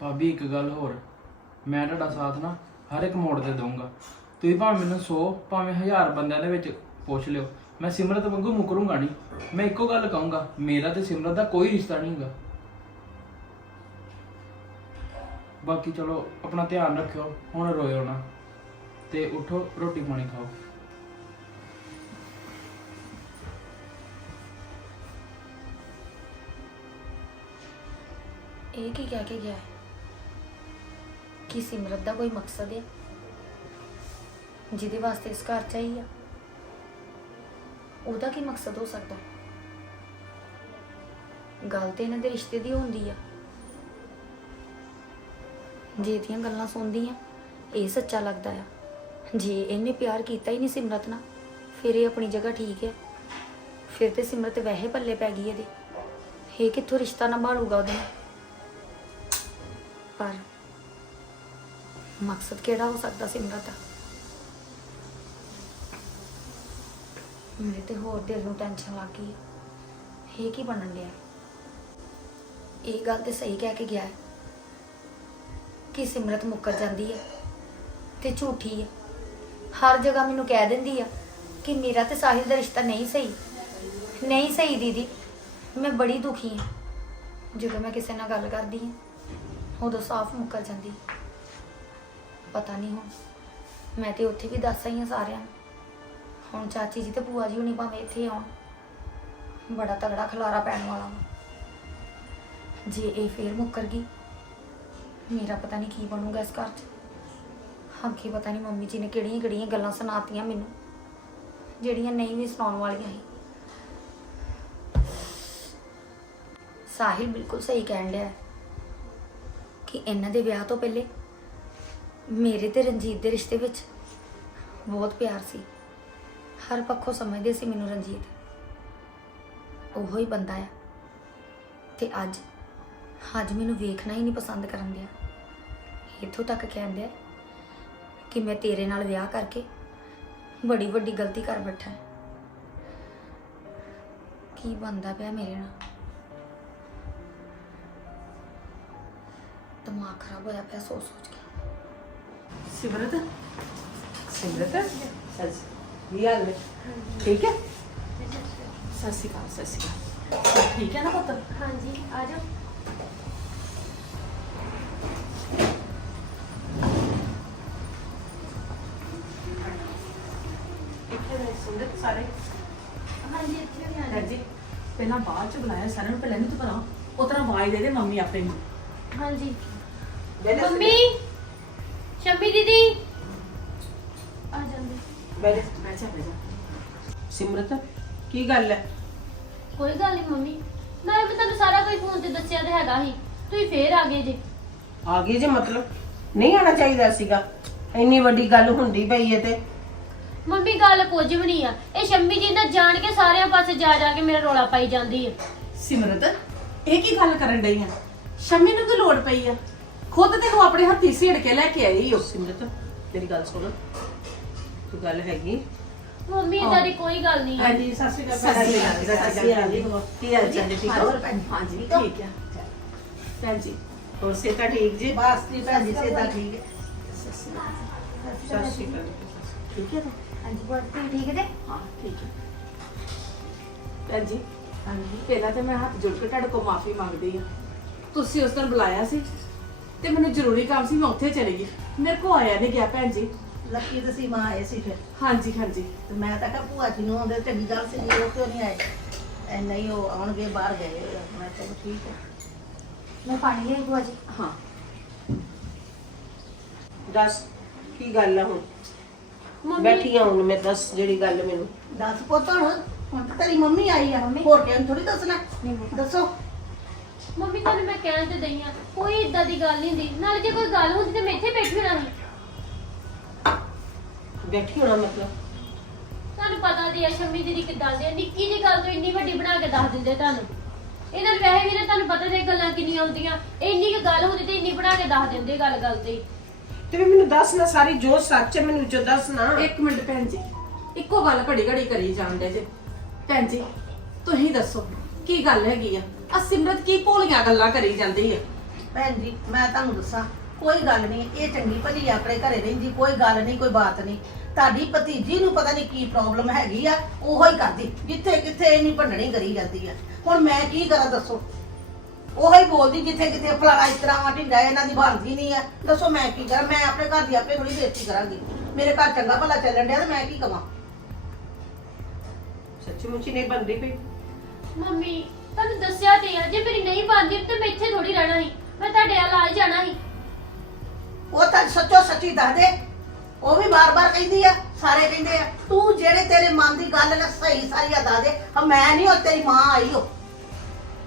ਭਾਬੀ, ਇੱਕ ਗੱਲ ਹੋਰ। ਮੈਂ ਤੁਹਾਡਾ ਸਾਥ ਨਾ ਹਰ ਇੱਕ ਮੋੜ ਤੇ ਦਊਂਗਾ। ਤੁਸੀਂ ਭਾਵੇਂ ਮੈਨੂੰ 100 ਭਾਵੇਂ 1000 ਬੰਦਿਆਂ ਦੇ ਵਿੱਚ ਪੁੱਛ ਲਿਓ। ਮੈਂ ਸਿਮਰਤ ਵਾਂਗੂ ਮੁਕਰੂੰਗਾ ਨਹੀਂ। ਮੈਂ ਇੱਕੋ ਗੱਲ ਕਹੂੰਗਾ, ਮੇਰਾ ਤੇ ਸਿਮਰਤ ਦਾ ਕੋਈ ਰਿਸ਼ਤਾ ਨਹੀਂ ਹੈਗਾ। ਬਾਕੀ ਚਲੋ, ਆਪਣਾ ਧਿਆਨ ਰੱਖਿਓ, ਹੁਣ ਰੋਇਓ ਨਾ। ਤੇ ਉਠੋ, ਰੋਟੀ ਪਾਣੀ ਖਾਓ। ਇਹ ਕੀ ਕਹਿ ਕੇ ਗਿਆ? ਹੈ ਕੀ ਸਿਮਰਤ ਦਾ ਕੋਈ ਮਕਸਦ ਹੈ? ਜਿਹਦੇ ਵਾਸਤੇ ਇਸ ਘਰ 'ਚ ਹੀ ਆ? ਉਹਦਾ ਕੀ ਮਕਸਦ ਹੋ ਸਕਦਾ? ਗੱਲ ਤੇ ਇਹਨਾਂ ਦੇ ਰਿਸ਼ਤੇ ਦੀ ਹੁੰਦੀ ਆ। ਜੇ ਇਹਦੀਆਂ ਗੱਲਾਂ ਸੁਣਦੀ ਆ, ਇਹ ਸੱਚਾ ਲੱਗਦਾ ਆ। ਜੇ ਇਹਨੇ ਪਿਆਰ ਕੀਤਾ ਹੀ ਨਹੀਂ ਸਿਮਰਤ ਨਾਲ, ਫਿਰ ਇਹ ਆਪਣੀ ਜਗ੍ਹਾ ਠੀਕ ਹੈ ਫਿਰ ਤੇ ਸਿਮਰਤ ਵੈਸੇ ਪੱਲੇ ਪੈ ਗਈ ਇਹਦੇ। ਇਹ ਕਿੱਥੋਂ ਰਿਸ਼ਤਾ ਨਿਭਾਲੂਗਾ ਉਹਦੇ ਨਾਲ? ਪਰ ਮਕਸਦ ਕਿਹੜਾ ਹੋ ਸਕਦਾ ਸਿਮਰਤ ਦਾ? ਮੇਰੇ ਤੇ ਹੋਰ ਦਿਲ ਨੂੰ ਟੈਨਸ਼ਨ ਲੱਗ ਗਈ ਹੈ। ਇਹ ਕੀ ਬਣਨ ਲਿਆ ਇਹ ਗੱਲ ਤੇ ਸਹੀ ਕਹਿ ਕੇ ਗਿਆ ਹੈ ਕਿ ਸਿਮਰਤ ਮੁੱਕਰ ਜਾਂਦੀ ਹੈ ਤੇ ਝੂਠੀ ਹੈ। ਹਰ ਜਗ੍ਹਾ ਮੈਨੂੰ ਕਹਿ ਦਿੰਦੀ ਆ ਕਿ ਮੇਰਾ ਤੇ ਸਾਹਿਲ ਦਾ ਰਿਸ਼ਤਾ ਨਹੀਂ ਸਹੀ। ਨਹੀਂ ਸਹੀ ਦੀਦੀ, ਮੈਂ ਬੜੀ ਦੁਖੀ ਹਾਂ। ਜਦੋਂ ਮੈਂ ਕਿਸੇ ਨਾਲ ਗੱਲ ਕਰਦੀ ਹਾਂ, ਉਦੋਂ ਸਾਫ਼ ਮੁੱਕਰ ਜਾਂਦੀ ਪਤਾ ਨਹੀਂ ਹੁਣ। ਮੈਂ ਤੇ ਉੱਥੇ ਵੀ ਦੱਸ ਆਈ ਹਾਂ ਸਾਰਿਆਂ ਨੂੰ। ਹੁਣ ਚਾਚੀ ਜੀ ਤੇ ਭੂਆ ਜੀ ਹੁਣੀ ਭਾਵੇਂ ਇੱਥੇ ਆਉਣ। ਬੜਾ ਤਗੜਾ ਖਲਾਰਾ ਪੈਣ ਵਾਲਾ ਵਾ। ਜੇ ਇਹ ਫੇਰ ਮੁੱਕਰ ਗਈ, ਮੇਰਾ ਪਤਾ ਨਹੀਂ ਕੀ ਬਣੂਗਾ ਇਸ ਘਰ 'ਚ। ਅੱਗੇ ਪਤਾ ਨਹੀਂ ਮੰਮੀ ਜੀ ਨੇ ਕਿਹੜੀਆਂ ਕਿਹੜੀਆਂ ਗੱਲਾਂ ਸੁਣਾਤੀਆਂ ਮੈਨੂੰ। ਜਿਹੜੀਆਂ ਨਹੀਂ ਵੀ ਸੁਣਾਉਣ ਵਾਲੀਆਂ ਸੀ। ਸਾਹਿਲ ਬਿਲਕੁਲ ਸਹੀ ਕਹਿਣ ਲਿਆ ਕਿ ਇਹਨਾਂ ਦੇ ਵਿਆਹ ਤੋਂ ਪਹਿਲੇ ਮੇਰੇ ਤੇ ਰਣਜੀਤ ਦੇ ਰਿਸ਼ਤੇ ਵਿੱਚ ਬਹੁਤ ਪਿਆਰ ਸੀ। ਹਰ ਪੱਖੋਂ ਸਮਝਦੇ ਸੀ ਮੈਨੂੰ ਰਣਜੀਤ। ਉਹੋ ਹੀ ਬੰਦਾ ਆ। ਤੇ ਅੱਜ ਅੱਜ ਮੈਨੂੰ ਵੇਖਣਾ ਹੀ ਨਹੀਂ ਪਸੰਦ ਕਰਨ ਦਿਆ। ਇੱਥੋਂ ਤੱਕ ਕਹਿੰਦੇ ਆ ਕਿ ਮੈਂ ਤੇਰੇ ਨਾਲ ਵਿਆਹ ਕਰਕੇ ਬੜੀ ਵੱਡੀ ਗਲਤੀ ਕਰ ਬੈਠਾ। ਕੀ ਬੰਦਾ ਪਿਆ ਮੇਰੇ ਨਾਲ? ਦਿਮਾਗ ਖਰਾਬ ਹੋਇਆ ਪਿਆ ਸੋਚ ਸੋਚ ਕੇ। ਸਿਮਰਤ? ਸਿਮਰਤ? ਸੱਸ ਕੀ ਹਾਲ ਹੈ ਠੀਕ ਹੈ? ਸਤਿ ਸ਼੍ਰੀ ਅਕਾਲ ਸਤਿ ਸ਼੍ਰੀ ਅਕਾਲ। ਠੀਕ ਹੈ ਨਾ ਪੁੱਤ? ਹਾਂਜੀ ਆ ਜਾਓ। ਇੱਥੇ ਨੇ ਸਿਮਰਤ ਸਾਰੇ? ਹਾਂਜੀ ਇੱਥੇ ਵੀ ਡਰ ਜੀ ਪਹਿਲਾਂ ਬਾਅਦ ਚ ਬੁਲਾਇਆ ਸਾਰਿਆਂ ਨੂੰ ਪਹਿਲਾਂ ਨਹੀਂ ਤੂੰ ਬੁਲਾ ਉਹ ਤਰ੍ਹਾਂ ਆਵਾਜ਼ ਦੇ ਦੇ ਮੰਮੀ ਆਪੇ ਨੂੰ। ਹਾਂਜੀ। ਮੰਮੀ! ਸ਼ੰਮੀ ਦੀਦੀ। ਆ ਜਾਂਦੇ। ਬੈਠ ਜਾ, ਬੈਠ ਜਾ ਸਿਮਰਤ ਕੀ ਗੱਲ ਹੈ ਕੋਈ ਗੱਲ ਨਹੀਂ ਮੰਮੀ। ਨਾਲੇ ਮੈਂ ਤੁਹਾਨੂੰ ਸਾਰਾ ਕੁਝ ਫੋਨ ਤੇ ਦੱਸਿਆ ਤੇ ਹੈਗਾ ਸੀ। ਤੁਸੀਂ ਫੇਰ ਆ ਗਏ ਜੇ। ਆ ਗਈ ਜੇ ਮਤਲਬ? ਨਹੀਂ ਆਣਾ ਚਾਹੀਦਾ ਸੀਗਾ। ਇੰਨੀ ਵੱਡੀ ਗੱਲ ਹੁੰਦੀ ਪਈ ਹੈ ਤੇ। ਮੰਮੀ ਗੱਲ ਕੁਝ ਵੀ ਨਹੀਂ ਆ। ਇਹ ਸ਼ੰਮੀ ਜੀ ਨਾ ਜਾਣ ਕੇ ਸਾਰਿਆਂ ਪਾਸੇ ਜਾ ਜਾ ਕੇ ਮੇਰਾ ਰੋਲਾ ਪਾਈ ਜਾਂਦੀ ਹੈ ਸਿਮਰਤ ਇਹ ਕੀ ਗੱਲ ਕਰਨ ਡਈ ਆ ਸ਼ਮੀ ਨੂੰ ਕੀ ਲੋੜ ਪਈ ਆ ਖੁਦ ਤੈਨੂੰ ਆਪਣੇ ਹੱਥੀ ਸੀੜ ਕੇ ਲੈ ਕੇ ਆਈ ਓ ਸਿਮਰਤ ਮੇਰੀ ਗੱਲ ਸੁਣ। ਤੂੰ ਗੱਲ ਹੈਗੀ? ਮੰਮੀ ਇਦਾਂ ਦੀ ਕੋਈ ਗੱਲ ਨਹੀਂ। ਹੈ ਹਾਂਜੀ ਸਤਿ ਸ਼੍ਰੀ ਅਕਾਲ ਸਤਿ ਸ਼੍ਰੀ ਅਕਾਲ, ਸਤਿ ਸ਼੍ਰੀ ਅਕਾਲ। ਕੀ ਹਾਲ ਚਾਲ ਹੈ ਠੀਕ ਹੋ? ਹਾਂਜੀ ਠੀਕ ਹੈ ਭੈਣ ਜੀ? ਹੋਰ ਸੇਤਾ ਠੀਕ ਜੀ? ਬਸ ਜੀ ਭੈਣ ਜੀ ਸੇਤਾ ਠੀਕ ਹੈ ਸਤਿ ਸ਼੍ਰੀ ਅਕਾਲ। ਠੀਕ ਹੈ ਹਾਂਜੀ ਬਹੁਤ ਠੀਕ ਹੈ ਤੇ ਹਾਂ ਠੀਕ ਹੈ। ਭੈਣ ਜੀ ਹਾਂਜੀ। ਪਹਿਲਾਂ ਤਾਂ ਮੈਂ ਹੱਥ ਜੋੜ ਕੇ ਤੁਹਾਡੇ ਕੋਲ ਮਾਫੀ ਮੰਗਦੀ ਆ ਤੁਸੀਂ ਉਸ ਦਿਨ ਬੁਲਾਇਆ ਸੀ? ਤੇ ਮੈਨੂੰ ਜ਼ਰੂਰੀ ਕੰਮ ਸੀ ਮੈਂ ਉੱਥੇ ਚਲੀ ਗਈ। ਮੇਰੇ ਕੋ ਆਇਆ ਨਹੀਂ ਗਿਆ ਭੈਣ ਜੀ। ਲੱਕੀ ਤੇ ਸੀਮਾ ਆਏ ਸੀ ਫਿਰ। ਹਾਂਜੀ ਹਾਂਜੀ। ਤੇ ਮੈਂ ਤਾਂ ਕਿਹਾ ਭੂਆ ਜੀ ਨੂੰ ਆਉਂਦੇ ਚੰਗੀ ਗੱਲ ਸੀ ਉਹ ਕਿਉਂ ਨਹੀਂ ਆਏ? ਐ ਨਹੀਂ ਉਹ ਆਉਣਗੇ ਬਾਹਰ ਗਏ। ਹੋਏ ਆ। ਮੈਂ ਕਿਹਾ ਠੀਕ ਹੈ ਮੈਂ ਪਾਣੀ ਲਈ ਭੂਆ ਜੀ। ਹਾਂ। ਦੱਸ ਕੀ ਗੱਲ ਆ ਹੁਣ? ਮੰਮੀ ਬੈਠੀ ਆ ਹੁਣ ਮੈਂ ਦੱਸ ਜਿਹੜੀ ਗੱਲ ਮੈਨੂੰ। ਦੱਸ ਪੁੱਤ ਹੁਣ। ਹੁਣ ਤਾਂ ਤੇਰੀ ਮੰਮੀ ਆਈ ਆ। ਹੋਰ ਕਿਹਨ ਥੋੜੀ ਦੱਸਣਾ? ਦੱਸੋ। ਮੰਮੀ ਤੁਹਾਨੂੰ ਮੈਂ ਕਹਿਣ ਤੇ ਦਈ ਆ ਕੋਈ ਇਦਾਂ ਦੀ ਗੱਲ ਨਹੀਂ ਹੁੰਦੀ। ਨਾਲੇ ਜੇ ਕੋਈ ਗੱਲ ਹੁੰਦੀ ਤੇ ਮੈਂ ਇੱਥੇ ਬੈਠੀ ਹੋਣਾ ਸੀ। ਬੈਠੀ ਹੋਣਾ ਮਤਲਬ? ਤੁਹਾਨੂੰ ਪਤਾ ਦੀ ਆ ਸ਼ੰਮੀ ਦੀਦੀ ਕਿੱਦਾਂ ਦੇ ਆ, ਨਿੱਕੀ ਜਿਹੀ ਗੱਲ ਤੋਂ ਇੰਨੀ ਵੱਡੀ ਬਣਾ ਕੇ ਦੱਸ ਦਿੰਦੇ ਤੁਹਾਨੂੰ। ਇਹਨਾਂ ਨੂੰ ਵੈਸੇ ਵੀ ਨਾ ਤੁਹਾਨੂੰ ਪਤਾ ਤੇ ਗੱਲਾਂ ਕਿੰਨੀਆਂ ਆਉਂਦੀਆਂ ਇੰਨੀ ਕੁ ਗੱਲ ਹੁੰਦੀ ਤੇ ਇੰਨੀ ਬਣਾ ਕੇ ਦੱਸ ਦਿੰਦੇ ਗੱਲ ਗੱਲ ਤੇ। ਹੀ। ਤੇ ਵੀ ਮੈਨੂੰ ਦੱਸ ਨਾ ਸਾਰੀ ਜੋ ਸੱਚ ਹੈ ਮੈਨੂੰ ਜੋ ਦੱਸ ਨਾ। ਇੱਕ ਮਿੰਟ ਭੈਣ ਜੀ ਇੱਕੋ ਗੱਲ ਘੜੀ ਘੜੀ ਕਰੀ ਜਾਂਦੇ ਜੇ। ਭੈਣ ਜੀ ਤੁਸੀਂ ਦੱਸੋ ਕੀ ਗੱਲ ਹੈਗੀ ਆ? ਆ ਸਿਮਰਤ ਕੀ ਭੋਲੀਆਂ ਗੱਲਾਂ ਕਰੀ ਜਾਂਦੀ ਹੈ? ਭੈਣ ਜੀ ਮੈਂ ਤੁਹਾਨੂੰ ਦੱਸਾਂ ਕੋਈ ਗੱਲ ਨਹੀਂ ਇਹ ਚੰਗੀ ਭਲੀ ਆ, ਆਪਣੇ ਘਰੇ ਰਹਿੰਦੀ ਕੋਈ ਗੱਲ ਨਹੀਂ ਕੋਈ ਬਾਤ ਨਹੀਂ। ਤੁਹਾਡੀ ਭਤੀਜੀ ਨੂੰ ਪਤਾ ਨਹੀਂ ਕੀ ਪ੍ਰੋਬਲਮ ਹੈਗੀ ਆ ਉਹੋ ਹੀ ਕਰਦੀ ਜਿੱਥੇ ਕਿੱਥੇ ਇੰਨੀ ਭੰਡਣੀ ਕਰੀ ਜਾਂਦੀ ਆ। ਹੁਣ ਮੈਂ ਕੀ ਕਰਾਂ ਦੱਸੋ? ਉਹੋ ਹੀ ਬੋਲਦੀ ਜਿੱਥੇ ਕਿਤੇ ਫਲਾਣਾ ਇਸ ਤਰ੍ਹਾਂ ਵਾ ਢਿੰਡਾ ਇਹਨਾਂ ਦੀ ਬਣਦੀ ਨਹੀਂ ਆ। ਦੱਸੋ ਮੈਂ ਕੀ ਕਰਾਂ? ਮੈਂ ਆਪਣੇ ਘਰ ਦੀ ਆਪੇ ਥੋੜੀ ਬੇਇੱਜ਼ਤੀ ਕਰਾਂਗੀ। ਮੇਰੇ ਘਰ ਚੰਗਾ ਭਲਾ ਚੱਲਣ ਡਿਆ ਤੇ ਮੈਂ ਕੀ ਕਵਾਂ? ਸੱਚੀ ਮੁੱਚੀ ਨਹੀਂ ਬੰਦੀ ਪਈ। ਮੰਮੀ ਤੁਹਾਨੂੰ ਦੱਸਿਆ ਤੇ ਆ ਜੇ ਮੇਰੀ ਨਹੀਂ ਬਣਦੀ ਤੇ ਮੈਂ ਇੱਥੇ ਥੋੜੀ ਰਹਿਣਾ ਸੀ। ਮੈਂ ਤੁਹਾਡੇ ਨਾਲ ਆ ਹੀ ਜਾਣਾ ਸੀ। ਉਹ ਤਾਂ ਸੱਚੋ ਸੱਚੀ ਦੱਸ ਦੇ। ਉਹ ਵੀ ਬਾਰ-ਬਾਰ ਕਹਿੰਦੀ ਆ ਸਾਰੇ ਕਹਿੰਦੇ ਆ ਤੂੰ ਜਿਹੜੇ ਤੇਰੇ ਮਨ ਦੀ ਗੱਲ ਨਾ ਸਹੀ ਸਾਰੀ ਆ ਦੱਸ ਦੇ। ਹਾਂ ਮੈਂ ਨਹੀਂ ਉਹ ਤੇਰੀ ਮਾਂ ਆਈ ਹੋ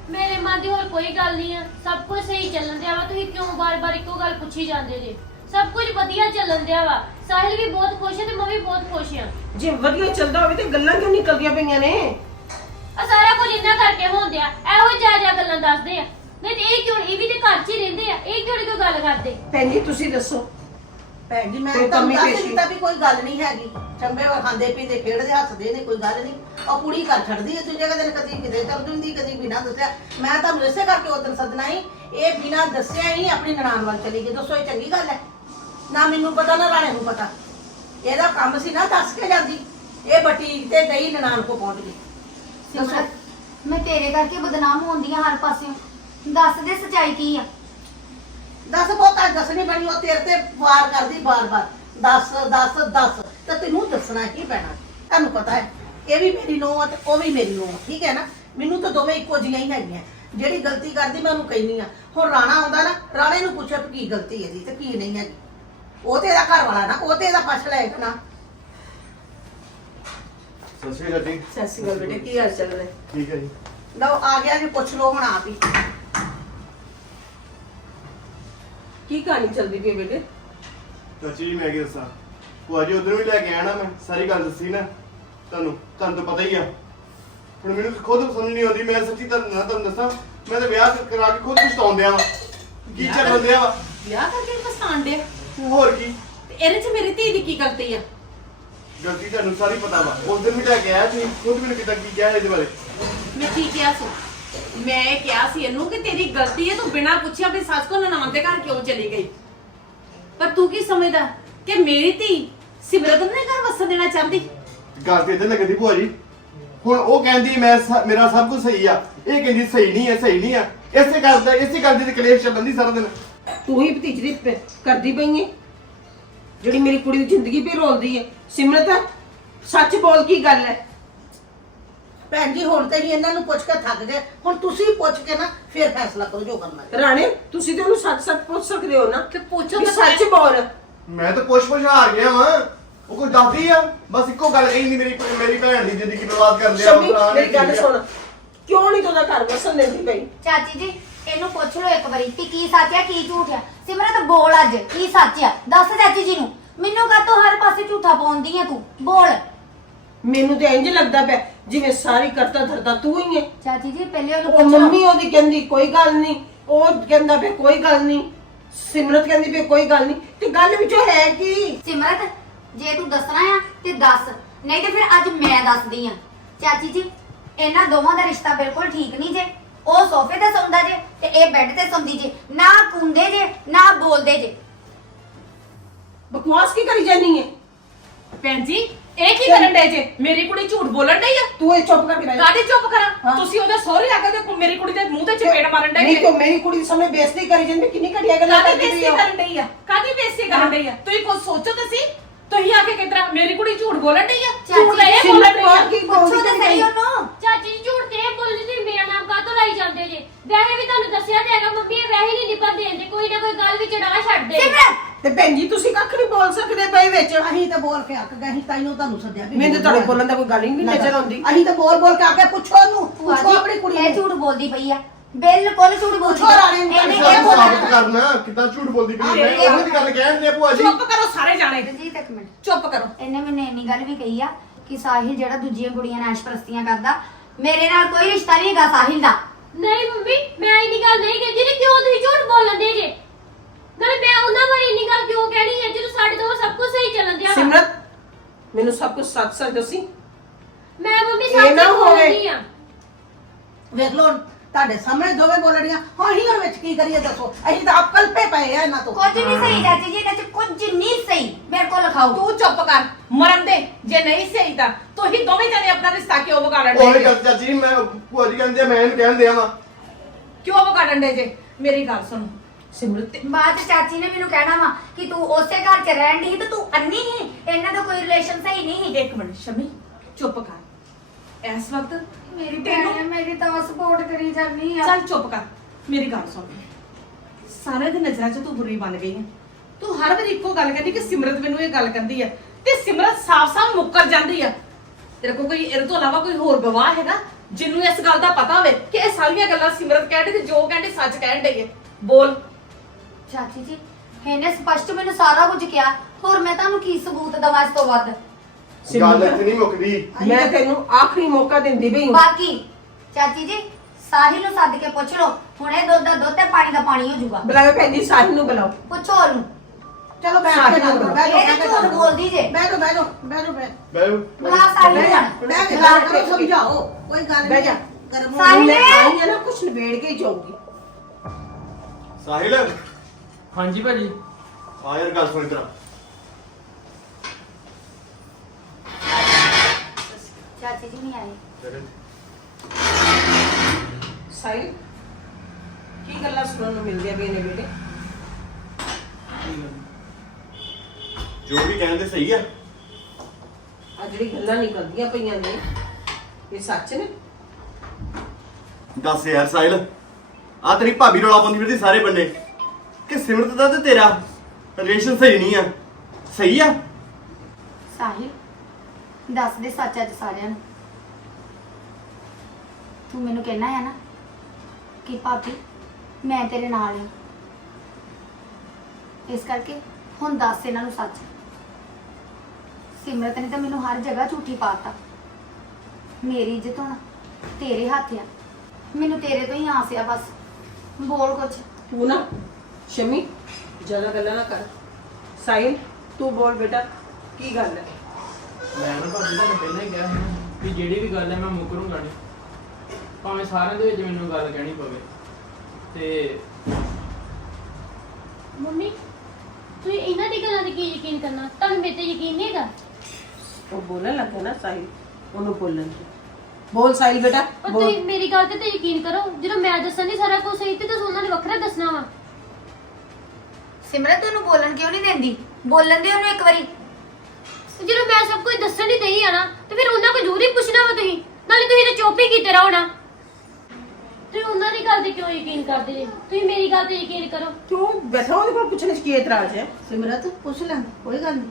ਮੇਰੇ ਮਨ ਦੀ ਹੋਰ ਕੋਈ ਗੱਲ ਨਹੀਂ ਆ। ਸਭ ਕੁਝ ਸਹੀ ਚੱਲਣ ਦਿਆ ਵਾ। ਤੁਸੀਂ ਕਿਉਂ ਬਾਰ-ਬਾਰ ਇੱਕੋ ਗੱਲ ਪੁੱਛੀ ਜਾਂਦੇ ਜੇ? ਸਭ ਕੁਝ ਵਧੀਆ ਚੱਲਣ ਦਿਆ ਵਾ। ਸਾਹਿਲ ਵੀ ਬਹੁਤ ਖੁਸ਼ ਹੈ ਤੇ ਮੈਂ ਵੀ ਬਹੁਤ ਖੁਸ਼ ਹਾਂ ਜੇ ਵਧੀਆ ਚੱਲਦਾ ਹੋਵੇ ਤੇ ਗੱਲਾਂ ਕਿਉਂ ਨਿਕਲਦੀਆਂ ਪਈਆਂ ਨੇ? ਆ ਸਾਰਾ ਕੁਝ ਇੰਨਾ ਕਰਕੇ ਹੋਂਦਿਆ ਇਹੋ ਜਿਹਾ ਜਿਹਾ ਗੱਲਾਂ ਦੱਸਦੇ ਆ। ਨਹੀਂ ਤੇ ਇਹ ਕਿਉਂ ਇਹ ਵੀ ਤੇ ਘਰ 'ਚ ਹੀ ਰਹਿੰਦੇ ਆ ਇਹ ਕਿਉਂ ਨੀ ਕੋਈ ਗੱਲ ਕਰਦੇ? ਭੈਣ ਜੀ ਤੁਸੀਂ ਦੱਸੋ। ਭੈਣ ਜੀ ਮੈਂ ਕੋਈ ਤਾਂ ਕਮੀ ਦੱਸ ਪੇਸ਼ੀ? ਦਿੱਤਾ ਵੀ ਕੋਈ ਗੱਲ ਨਹੀਂ ਹੈਗੀ। ਚੰਗੇ ਵਾ ਖਾਂਦੇ ਪੀਂਦੇ ਖੇਡਦੇ ਹੱਸਦੇ ਨੇ ਕੋਈ ਗੱਲ ਨਹੀਂ। ਉਹ ਕੁੜੀ ਘਰ ਛੱਡਦੀ ਹੈ ਦੂਜੇ ਦਿਨ ਕਦੀ ਕਿਤੇ ਚੱਲ ਜਾਂਦੀ ਕਦੀ ਬਿਨਾਂ ਦੱਸਿਆ। ਮੈਂ ਤੁਹਾਨੂੰ ਇਸੇ ਕਰਕੇ ਉਦੋਂ ਸੱਦਣਾ ਹੀ ਇਹ ਬਿਨਾਂ ਦੱਸਿਆ ਹੀ ਆਪਣੀ ਨਨਾਣ ਵੱਲ ਚਲੀ ਗਈ। ਦੱਸੋ ਇਹ ਚੰਗੀ ਗੱਲ ਹੈ? ਨਾ ਮੈਨੂੰ ਪਤਾ ਨਾ ਰਾਣੇ ਨੂੰ ਪਤਾ। ਇਹਦਾ ਕੰਮ ਸੀ ਨਾ ਦੱਸ ਕੇ ਜਾਂਦੀ। ਇਹ ਬਟੀਕ ਤੇ ਗਈ ਨਨਾਣ ਕੋ ਪਹੁੰਚ ਗਈ। ਸਿਮਰਤ ਮੈਂ ਤੇਰੇ ਕਰਕੇ ਬਦਨਾਮ ਹੁੰਦੀਆਂ ਹਰ ਪਾਸਿਓਂ। ਦੱਸ ਦੇ ਸਚਾਈ ਕੀ ਆ? ਦੱਸ ਬਹੁਤਾ ਦੱਸਣੀ ਬਣੀ ਉਹ ਤੇਰੇ ਤੇ ਵਾਰ ਕਰਦੀ ਬਾਰ-ਬਾਰ ਦੱਸ ਦੱਸ ਦੱਸ ਤੇ ਤੈਨੂੰ ਦੱਸਣਾ ਹੀ ਪੈਣਾ। ਤੁਹਾਨੂੰ ਪਤਾ ਹੈ ਇਹ ਵੀ ਮੇਰੀ ਨੂੰਹ ਆ ਤੇ ਉਹ ਵੀ ਮੇਰੀ ਨੂੰਹ ਆ ਠੀਕ ਹੈ ਨਾ? ਮੈਨੂੰ ਤਾਂ ਦੋਵੇਂ ਇੱਕੋ ਜਿਹੀਆਂ ਹੀ ਹੈਗੀਆਂ। ਜਿਹੜੀ ਗਲਤੀ ਕਰਦੀ ਮੈਂ ਉਹਨੂੰ ਕਹਿੰਦੀ ਆ ਹੁਣ ਰਾਣਾ ਆਉਂਦਾ ਨਾ ਰਾਣੇ ਨੂੰ ਪੁੱਛੋ ਵੀ ਕੀ ਗਲਤੀ ਇਹਦੀ ਤੇ ਕੀ ਨਹੀਂ ਹੈਗੀ। ਉਹ ਤੇ ਇਹਦਾ ਘਰ ਵਾਲਾ ਨਾ ਉਹ ਤੇ ਇਹਦਾ ਪਛ ਲਏਗਾ ਨਾ। ਸਤਿ ਸ਼੍ਰੀ ਅਕਾਲ ਜੀ। ਸਤਿ ਸ਼੍ਰੀ ਅਕਾਲ ਬੇਟੇ ਕੀ ਹਾਲ ਚਾਲ ਹੈ ਠੀਕ ਹੈ ਜੀ। ਲਓ ਆ ਗਿਆ ਜੀ ਪੁੱਛ ਲਓ ਹੁਣ ਆਪ ਹੀ। ਕੀ ਕਹਾਣੀ ਚੱਲਦੀ ਪਈ ਹੈ ਬੇਟੇ? ਚਾਚੀ ਜੀ ਮੈਂ ਕੀ ਦੱਸਾਂ? ਭੂਆ ਜੀ ਉਧਰੋਂ ਵੀ ਲੈ ਕੇ ਆਇਆ ਨਾ ਮੈਂ ਸਾਰੀ ਗੱਲ ਦੱਸੀ ਨਾ। ਤੁਹਾਨੂੰ ਤੁਹਾਨੂੰ ਤਾਂ ਪਤਾ ਹੀ ਆ। ਹੁਣ ਮੈਨੂੰ ਖੁਦ ਸਮਝ ਨਹੀਂ ਆਉਂਦੀ ਮੈਂ ਸੱਚੀ ਤੁਹਾਨੂੰ ਨਾ ਤੁਹਾਨੂੰ ਦੱਸਾਂ ਮੈਂ ਤਾਂ ਵਿਆਹ ਕਰਾ ਕੇ ਖੁਦ ਪਛਤਾਉਂਦਿਆ ਵਾ। ਕੀ ਵਿਆਹ ਚੱਲ ਬੰਦਿਆ ਵਾ? ਵਿਆਹ ਕਰਕੇ ਪਛਤਾਣ ਦੇ ਹੋਰ ਕੀ? ਤੇ ਇਹਦੇ 'ਚ ਮੇਰੀ ਧੀ ਦੀ ਕੀ ਗਲਤੀ ਆ? ਗਲਤੀ ਤੁਹਾਨੂੰ ਸਾਰੀ ਪਤਾ ਵਾ। ਉਸ ਦਿਨ ਵੀ ਲੈ ਕੇ ਆਇਆ ਤੁਸੀਂ ਖੁਦ ਮੈਨੂੰ ਕਿਤਾ ਕੀ ਕਿਹਾ ਇਹਦੇ ਬਾਰੇ? ਮੈਂ ਕੀ ਕਿਹਾ ਸੀ? ਮੈਂ ਇਹ ਕਿਹਾ ਸੀ ਇਹਨੂੰ ਕਿ ਤੇਰੀ ਗਲਤੀ ਹੈ ਤੂੰ ਬਿਨਾਂ ਪੁੱਛੇ ਆਪਣੀ ਸੱਸ ਕੋਲ ਨਨਾਣ ਦੇ ਘਰ ਕਿਉਂ ਚਲੀ ਗਈ? ਪਰ ਤੂੰ ਕੀ ਸਮਝਦਾ ਕਿ ਮੇਰੀ ਧੀ ਸਿਮਰਤ ਨੂੰ ਘਰ ਵਸਣ ਦੇਣਾ ਚਾਹੁੰਦੀ? ਗੱਲ ਤੇ ਲੱਗਦੀ ਭੂਆ ਜੀ। ਹੁਣ ਉਹ ਕਹਿੰਦੀ ਮੈਂ ਸ- ਮੇਰਾ ਸਭ ਕੁਝ ਸਹੀ ਆ। ਇਹ ਕਹਿੰਦੀ ਸਹੀ ਨਹੀਂ ਹੈ ਸਹੀ ਨਹੀਂ ਆ। ਇਸੇ ਗੱਲ ਦਾ ਇਸੇ ਗੱਲ ਦੀ ਤਾਂ ਕਲੇਸ਼ ਚੱਲਣ ਦੀ ਸਾਰਾ ਦਿਨ। ਤੂੰ ਹੀ ਭਤੀਜਰੀ ਪ- ਕਰਦੀ ਪਈ ਹੈ ਜਿਹੜੀ ਮੇਰੀ ਕੁੜੀ ਦੀ ਜ਼ਿੰਦਗੀ ਵੀ ਰੋਲਦੀ ਹੈ ਸਿਮਰਤ ਸੱਚ ਬੋਲ ਕੀ ਗੱਲ ਹੈ ਭੈਣ ਜੀ ਹੁਣ ਤੇ ਹੀ ਇਹਨਾਂ ਨੂੰ ਪੁੱਛ ਕੇ ਥੱਕ ਗਏ। ਹੁਣ ਤੁਸੀਂ ਪੁੱਛ ਕੇ ਨਾ ਫਿਰ ਫੈਸਲਾ ਕਰੋ ਜੋ ਕਰਨਾ ਹੈ। ਰਾਣੇ ਤੁਸੀਂ ਤੇ ਉਹਨੂੰ ਸੱਚ ਸੱਚ ਪੁੱਛ ਸਕਦੇ ਹੋ ਨਾ ਤੇ ਪੁੱਛੋ ਵੀ ਤਾਂ ਸੱਚ ਬੋਲ। ਮੈਂ ਤਾਂ ਪੁੱਛ ਪੁੱਛ ਹਾਰ ਗਿਆ ਵਾਂ। ਉਹ ਕੋਈ ਦੱਸਦੀ ਆ? ਬਸ ਇੱਕੋ ਗੱਲ ਕਹੀ ਨਹੀਂ ਮੇਰੀ ਮੇਰੀ ਭੈਣ ਦੀ ਜ਼ਿੰਦਗੀ ਬਰਬਾਦ ਕਰ ਲਿਆ ਸ਼ਮੀ ਮੇਰੀ ਗੱਲ। ਸੁਣ। ਕਿਉਂ ਨਹੀਂ ਤੁਹਾਡਾ ਘਰ ਵਸਣ ਦਿੰਦੀ ਪਈ? ਚਾਚੀ ਜੀ ਇਹਨੂੰ ਪੁੱਛ ਲਓ ਇੱਕ ਵਾਰੀ ਕਿ ਕੀ ਸੱਚ ਆ ਕੀ ਝੂਠ ਆ। ਸਿਮਰਤ ਬੋਲ ਅੱਜ ਕੀ ਸੱਚ ਆ? ਦੱਸ ਚਾਚੀ ਜੀ ਨੂੰ। ਮੈਨੂੰ ਕਾਹਤੋਂ ਹਰ ਪਾਸੇ ਝੂਠਾ ਪਾਉਂਦੀ ਆ ਤੂੰ? ਬੋਲ। ਮੈਨੂੰ ਤੇ ਇੰਜ ਲੱਗਦਾ ਪਿਆ ਜਿਵੇਂ ਸਾਰੀ ਕਰਤਾ ਧਰਤਾ ਤੂੰ ਹੀ ਹੈ ਚਾਚੀ ਜੀ ਪਹਿਲੇ ਉਹਨੂੰ ਉਹ ਪੁੱਛ ਲਓ। ਮੰਮੀ ਉਹਦੀ ਕਹਿੰਦੀ ਕੋਈ ਗੱਲ ਨਹੀਂ। ਉਹ ਕਹਿੰਦਾ ਪਿਆ ਕੋਈ ਗੱਲ ਨਹੀਂ। ਸਿਮਰਤ ਕਹਿੰਦੀ ਪਈ ਕੋਈ ਗੱਲ ਨਹੀਂ। ਤੇ ਗੱਲ ਵਿੱਚੋਂ ਹੈ ਕੀ? ਸਿਮਰਤ ਜੇ ਤੂੰ ਦੱਸਣਾ ਆ ਤੇ ਦੱਸ। ਨਹੀਂ ਤੇ ਫਿਰ ਅੱਜ ਮੈਂ ਦੱਸਦੀ ਆ। ਚਾਚੀ ਜੀ ਇਹਨਾਂ ਦੋਵਾਂ ਦਾ ਰਿਸ਼ਤਾ ਬਿਲਕੁਲ ਠੀਕ ਨਹੀਂ ਜੇ। ਉਹ ਸੋਫੇ ਤੇ ਸੌਂਦਾ ਜੇ ਤੇ ਇਹ ਬੈੱਡ ਤੇ ਸੌਂਦੀ ਜੇ ਨਾ ਕੁੰਦੇ ਜੇ ਨਾ ਬੋਲਦੇ ਜੇ। ਬਕਵਾਸ ਕੀ ਕਰੀ ਜਾਨੀ ਹੈ ਭੈਣ ਜੀ ਇਹ ਕੀ ਕਰਨ ਡੇ ਜੇ? ਮੇਰੀ ਕੁੜੀ ਝੂਠ ਬੋਲਣ ਡਈ ਆ? ਤੂੰ ਇਹ ਚੁੱਪ ਕਰਕੇ ਬੈਠ ਕਾਹਦੀ ਚੁੱਪ ਕਰਾਂ? ਹਾਂ। ਤੁਸੀਂ ਉਹਦੇ ਸਹੁਰੇ ਆ ਕੇ ਤੇ ਮੇਰੀ ਕੁੜੀ ਦੇ ਮੂੰਹ ਤੇ ਚਪੇੜ ਮਾਰਨ ਡਏ ਨਹੀਂ ਜੇ। ਤੂੰ ਮੇਰੀ ਕੁੜੀ ਦੇ ਸਾਹਮਣੇ ਬੇਇੱਜ਼ਤੀ ਕਰੀ ਜਾਂਦੀ? ਕਿੰਨੀ ਘਟੀਆ ਗੱਲਾਂ ਕਾਹਦੀ ਕਰਦੀ ਪਈ ਬੇਇੱਜ਼ਤੀ ਹੋ ਕਰਨ ਡਈ ਆ? ਕਾਹਦੀ ਬੇਇੱਜ਼ਤੀ ਕਰਨ ਡਈ ਆ? ਤੁਸੀਂ ਕੁਝ ਸੋਚੋ ਤੇ ਤੁਸੀਂ ਆ ਕੇ ਕਿਤਰਾ ਮੇਰੀ ਕੁੜੀ ਝੂਠ ਬੋਲਣ ਡਈ ਆ? ਚਾਚੀ, ਝੂਠ ਇਹ ਸਿਮਰਤ ਬੋਲਣ ਡਈ ਆ? ਕੀ ਪੁੱਛੋ ਬੋਲਦੀ ਤੇ ਸਹੀ ਉਹਨੂੰ। ਚਾਚੀ ਜੀ ਝੂਠ ਤੇ ਇਹ ਬੋਲਦੀ ਸੀ ਮੇਰਾ ਨਾਮ ਕਾਹਤੋਂ ਲਾਈ ਜਾਂਦੇ ਜੇ? ਵੈਸੇ ਵੀ ਤੁਹਾਨੂੰ ਦੱਸਿਆ ਤੇ ਹੈਗਾ ਮੰਮੀ ਇਹ ਵੈਸੇ ਨਹੀਂ ਨਿਭਣ ਦੇਂਦੇ ਕੋਈ ਨਾ ਕੋਈ ਗੱਲ ਵਿੱਚ ਡਾ ਛੱਡਦੇ ਸਿਮਰਤ ਤੇ ਭੈਣ ਜੀ ਤੁਸੀਂ ਕੱਖ ਨਹੀਂ ਬੋਲ ਸਕਦੇ ਪਏ ਵਿੱਚ। ਅਸੀਂ ਤਾਂ ਬੋਲ ਕੇ ਅੱਕ ਗਏ ਅਸੀਂ ਤਾਈਓ ਤੁਹਾਨੂੰ ਸੱਦਿਆ ਵੀ ਮੈਨੂੰ ਤਾਂ ਤੁਹਾਡੇ ਬੋਲਣ ਦਾ ਕੋਈ ਗੱਲ ਹੀ ਨਹੀਂ ਨਜ਼ਰ ਆਉਂਦੀ। ਅਸੀਂ ਤਾਂ ਬੋਲ ਬੋਲ ਕੇ ਆ ਕੇ ਪੁੱਛੋ ਉਹਨੂੰ। ਪੁੱਛੋ ਆਪਣੀ ਕੁੜੀ ਇਹ ਨੂੰ। ਝੂਠ ਬੋਲਦੀ ਪਈ ਆ। ਬਿਲਕੁਲ ਝੂਠ ਬੋਲਦੀ ਪੁੱਛੋ ਰਾਣੀ ਨੂੰ, ਇਹਨੇ ਪੁੱਛੋ ਇਹ ਸਾਬਿਤ ਕਰਨਾ ਕਿੱਦਾਂ ਝੂਠ ਬੋਲਦੀ ਪਈ ਮੈਂ ਇਹ- ਉਹਦੀ ਗੱਲ ਕਹਿਣ ਦੇ ਭੂਆ ਜੀ। ਚੁੱਪ ਕਰੋ ਸਾਰੇ ਜਾਣੇ। ਜੀ ਇੱਕ ਮਿੰਟ। ਚੁੱਪ ਕਰੋ। ਇਹਨੇ ਮੈਨੂੰ ਇੰਨੀ ਗੱਲ ਵੀ ਕਹੀ ਆ ਕਿ ਸਾਹਿਲ ਜਿਹੜਾ ਦੂਜੀਆਂ ਕੁੜੀਆਂ ਨਾਲ ਐਸ਼ਪਰਸਤੀਆਂ ਕਰਦਾ ਮੇਰੇ ਨਾਲ ਕੋਈ ਰਿਸ਼ਤਾ ਨਹੀਂ ਹੈਗਾ ਸਾਹਿਲ ਦਾ। ਨਹੀਂ ਮੰਮੀ ਮੈਂ ਇੰਨੀ ਗੱਲ ਨਹੀਂ ਕਹਿੰਦੀ ਤੇ ਕਿਉਂ ਤੁਸੀਂ ਝੂਠ ਬੋਲਣ ਦੇ ਜੇ। ਨਾਲੇ ਮੈਂ ਉਹਨਾਂ ਬਾਰੇ ਇੰਨੀ ਗੱਲ ਕਿਉਂ ਕਹਿਣੀ ਹੈ ਜਦੋਂ ਸਾਡੇ ਤੋਂ ਸਭ ਕੁਝ ਸਹੀ ਚੱਲਣ ਦਿਆ ਸਿਮਰਤ ਮੈਨੂੰ ਸਭ ਕੁਝ ਸੱਚ ਸੱਚ ਦੱਸੀ। ਮੈਂ ਮੰਮੀ ਇਹ ਸੱਚ ਨਾ ਹੀ ਹੋਵੇ। ਬੋਲਦੀ ਆ ਵੇਖ ਲਓ ਤੁਹਾਡੇ ਸਾਹਮਣੇ ਦੋਵੇਂ ਬੋਲਣੀਆਂ। ਹੁਣ ਹੀ ਹੁਣ ਵਿੱਚ ਕੀ ਕਰੀਏ ਦੱਸੋ? ਅਸੀਂ ਤਾਂ ਆਪ ਕਲਪੇ ਪਏ ਆ ਇਹਨਾਂ ਤੋਂ। ਕੁਝ ਨਹੀਂ ਸਹੀ ਚਾਚੀ ਜੀ ਇਹਨਾਂ ਚ ਕੁਝ ਨਹੀਂ ਸਹੀ। ਮੇਰੇ ਕੋਲ ਲਿਖਾਓ। ਤੂੰ ਚੁੱਪ ਕਰ। ਮਰਨ ਦੇ। ਜੇ ਨਹੀਂ ਸਹੀ ਤਾਂ ਤੁਸੀਂ ਦੋਵੇਂ ਜਣੇ ਆਪਣਾ ਰਿਸ਼ਤਾ ਕਿਉਂ ਵਿਗਾੜਨ ਉਹੀ ਦੇ ਗੱਲ ਚਾਚੀ ਜੀ ਮੈਂ ਭੂਆ ਜੀ ਕਹਿੰਦੇ ਆ, ਮੈਂ ਇਹਨੂੰ ਕਹਿਣ ਦਿਆ ਵਾਂ। ਕਿਉਂ ਵਿਗਾੜਨ ਦੇ ਜੇ? ਮੇਰੀ ਗੱਲ ਸੁਣ। ਸਿਮਰਤ ਬਾਅਦ ਚ ਚਾਚੀ ਨੇ ਮੈਨੂੰ ਕਹਿਣਾ ਵਾ ਕਿ ਤੂੰ ਉਸੇ ਘਰ ਚ ਰਹਿਣ ਦੀ ਤੇ ਤੂੰ ਅੰਨੀ ਹੀ ਇਹਨਾਂ ਦਾ ਕੋਈ ਰਿਲੇਸ਼ਨ ਸਹੀ ਨਹੀਂ ਇੱਕ ਮਿੰਟ ਸ਼ਮੀ ਚੁੱਪ ਕਰ। ਇਸ ਵਕਤ ਮੇਰੀ ਤੈਨੂੰ- ਭੈਣ ਮੇਰੀ ਤਾਂ ਸਪੋਰਟ ਕਰੀ ਜਾਂਦੀ ਆ। ਚੱਲ ਚੁੱਪ ਕਰ ਮੇਰੀ ਗੱਲ ਸੁਣ। ਸਾਰੇ ਦੀ ਨਜ਼ਰਾਂ 'ਚ ਤੂੰ ਬੁਰੀ ਬਣ ਗਈ ਹੈ। ਤੂੰ ਹਰ ਵਾਰ ਇੱਕੋ ਗੱਲ ਕਹਿੰਦੀ ਕਿ ਸਿਮਰਤ ਮੈਨੂੰ ਇਹ ਗੱਲ ਕਹਿੰਦੀ ਹੈ ਤੇ ਸਿਮਰਤ ਸਾਫ਼-ਸਾਫ਼ ਮੁੱਕਰ ਜਾਂਦੀ ਆ। ਤੇਰੇ ਕੋਲ ਕੋਈ ਇਹਦੇ ਤੋਂ ਇਲਾਵਾ ਕੋਈ ਹੋਰ ਗਵਾਹ ਹੈਗਾ ਜਿਹਨੂੰ ਇਸ ਗੱਲ ਦਾ ਪਤਾ ਹੋਵੇ ਕਿ ਇਹ ਸਾਰੀਆਂ ਗੱਲਾਂ ਸਿਮਰਤ ਕਹਿੰਦੀ ਤੇ ਜੋ ਕਹਿੰਦੀ ਸੱਚ ਕਹਿਣ ਡਈ ਹੈ ਬੋਲ। ਚਾਚੀ ਜੀ ਇਹਨੇ ਸਪਸ਼ਟ ਮੈਨੂੰ ਸਾਰਾ ਕੁਝ ਕਿਹਾ। ਹੋਰ ਮੈਂ ਤੁਹਾਨੂੰ ਕੀ ਸਬੂਤ ਦਵਾਂ ਇਸ ਤੋਂ ਵੱਧ? ਗੱਲ ਇੱਥੇ ਨਹੀਂ ਮੁੱਕਦੀ। ਮੈਂ ਤੈਨੂੰ ਆਖਰੀ ਮੌਕਾ ਦਿੰਦੀ ਪਈ ਹਾਂ। ਬਾਕੀ ਚਾਚੀ ਜੀ ਸਾਹਿਲ ਨੂੰ ਸੱਦ ਕੇ ਪੁੱਛ ਲਓ। ਹੁਣੇ ਦੁੱਧ ਦਾ ਦੁੱਧ ਤੇ ਪਾਣੀ ਦਾ ਪਾਣੀ ਹੋ ਜਾਊਗਾ। ਬੁਲਾਓ ਭੈਣ ਜੀ ਸਾਹਿਲ ਨੂੰ ਬੁਲਾਓ। ਪੁੱਛੋ ਉਹਨੂੰ। ਚਲੋ ਬੈਠ ਕੇ ਗੱਲ ਕਰੋ, ਇਹ ਤਾਂ ਝੂਠ। ਬੋਲਦੀ ਜੇ। ਜਾਓ ਬਹਿ ਜਾਓ ਬਹਿ ਬੈਠੋ ਬੁਲਾ ਸਾਹਿਲ ਨੂੰ ਬਹਿ ਜਾ ਹੁਣ। ਬਹਿ ਕੇ ਗੱਲ ਕਰੋ ਸਮਝਾਓ। ਕੋਈ ਗੱਲ ਬਹਿ ਨਹੀਂ ਜਾ। ਗਰਮ ਸਾਹਿਲ। ਮੈਂ ਆਈ ਆ ਨਾ ਕੁਛ ਨਿਬੇੜ ਕੇ ਹੀ ਜਾਊਗੀ। ਸਾਹਿਲ? ਹਾਂਜੀ ਭਾਜੀ। ਆ ਯਾਰ ਗੱਲ ਸੁਣ ਇਧਰ ਚਾਚੀ ਜੀ ਨਹੀਂ ਆਏ। ਸਾਹਿਲ ਕੀ ਗੱਲਾਂ ਸੁਣਨ ਨੂੰ ਮਿਲਦੀਆਂ ਪਈਆਂ ਨੇ ਬੇਟੇ? ਜੋ ਵੀ ਕਹਿੰਦੇ ਸਹੀ ਆ। ਆ ਜਿਹੜੀ ਗੱਲਾਂ ਨਿਕਲਦੀਆਂ ਪਈਆਂ ਨੇ ਇਹ ਸੱਚ ਨੇ? ਦੱਸ ਯਾਰ ਸਾਹਿਲ ਆ ਤੇਰੀ ਭਾਬੀ ਰੋਲਾ ਪਾਉਂਦੀ ਫਿਰਦੀ ਸਾਰੇ ਬੰਦੇ ਕਿ ਸਿਮਰਤ ਦਾ ਤੇ ਤੇਰਾ ਰਿਲੇਸ਼ਨ ਸਹੀ ਨਹੀਂ ਆ। ਸਹੀ ਆ? ਸਾਹਿਲ ਦੱਸ ਦੇ ਸੱਚ ਅੱਜ ਸਾਰਿਆਂ ਨੂੰ। ਤੂੰ ਮੈਨੂੰ ਕਹਿਣਾ ਹੈ ਨਾ ਕਿ ਭਾਬੀ, ਮੈਂ ਤੇਰੇ ਨਾਲ ਹਾਂ ਇਸ ਕਰਕੇ ਹੁਣ ਦੱਸ ਇਹਨਾਂ ਨੂੰ ਸੱਚ। ਸਿਮਰਤ ਨੇ ਤਾਂ ਮੈਨੂੰ ਹਰ ਜਗ੍ਹਾ ਝੂਠੀ ਪਾਤਾ ਮੇਰੀ ਇੱਜ਼ਤ ਹੁਣ ਤੇਰੇ ਹੱਥ ਆ। ਮੈਨੂੰ ਤੇਰੇ ਤੋਂ ਹੀ ਆਸ ਆ ਬਸ। ਬੋਲ ਕੁਛ। ਤੂੰ ਨਾ, ਸ਼ਮੀ, ਜ਼ਿਆਦਾ ਗੱਲਾਂ ਨਾ ਕਰ। ਸਾਹਿਲ ਤੂੰ ਬੋਲ ਬੇਟਾ, ਕੀ ਗੱਲ ਹੈ? ਮੈਂ ਨਾ ਭਾਜੀ ਤੁਹਾਨੂੰ ਪਹਿਲਾਂ ਹੀ ਕਿਹਾ ਸੀ ਨਾ ਕਿ ਜਿਹੜੀ ਵੀ ਗੱਲ ਹੈ ਮੈਂ ਮੁਕਰੂੰਗਾ ਨਹੀਂ ਭਾਵੇਂ ਸਾਰਿਆਂ ਦੇ ਵਿੱਚ ਮੈਨੂੰ ਗੱਲ ਕਹਿਣੀ ਪਵੇ। ਤੇ ਮੰਮੀ ਤੁਸੀਂ ਇਹਨਾਂ ਦੀ ਗੱਲਾਂ ਤੇ ਕੀ ਯਕੀਨ ਕਰਨਾ? ਤੁਹਾਨੂੰ ਮੇਰੇ ਤੇ ਯਕੀਨ ਨਹੀਂ ਹੈਗਾ? ਉਹ ਬੋਲਣ ਲੱਗਾ ਨਾ ਸਾਹਿਲ ਉਹਨੂੰ ਬੋਲਣ ਦੇ। ਬੋਲ ਸਾਹਿਲ ਬੇਟਾ ਪਰ ਬੋਲ। ਤੁਸੀਂ ਮੇਰੀ ਗੱਲ ਤੇ ਤਾਂ ਯਕੀਨ ਕਰੋ ਜਦੋਂ ਮੈਂ ਦੱਸਣ ਦੀ ਸਾਰਾ ਕੁਝ ਸਹੀ ਤੇ ਤੁਸੀਂ ਉਹਨਾਂ ਨੇ ਵੱਖਰਾ ਦੱਸਣਾ ਵਾ। ਸਿਮਰਤ ਉਹਨੂੰ ਬੋਲਣ ਕਿਉਂ ਨਹੀਂ ਦਿੰਦੀ? ਬੋਲਣ ਦੇ ਉਹਨੂੰ ਇੱਕ ਵਾਰੀ। ਤੇ ਜਦੋਂ ਮੈਂ ਸਭ ਕੁਝ ਦੱਸਣ ਹੀ ਦਈ ਆ ਨਾ ਤੇ ਫਿਰ ਉਹਨਾਂ ਕੋਲ ਜ਼ਰੂਰ ਹੀ ਪੁੱਛਣਾ ਵਾ ਤੁਸੀਂ। ਨਾਲੇ ਤੁਸੀਂ ਤਾਂ ਚੁੱਪ ਹੀ ਕੀਤੇ ਰਹੋ ਨਾ। ਤੁਸੀਂ ਉਹਨਾਂ ਦੀ ਗੱਲ ਤੇ ਕਿਉਂ ਯਕੀਨ ਕਰਦੇ ਜੇ? ਤੁਸੀਂ ਮੇਰੀ ਗੱਲ ਤੇ ਯਕੀਨ ਕਰੋ। ਤੂੰ ਬੈਠਾ ਉਹਦੇ ਕੋਲ ਪੁੱਛਣ ਚ ਕੀ ਇਤਰਾਜ਼ ਹੈ? ਸਿਮਰਤ ਪੁੱਛ ਲੈਂਦਾ ਕੋਈ ਗੱਲ ਨਹੀਂ।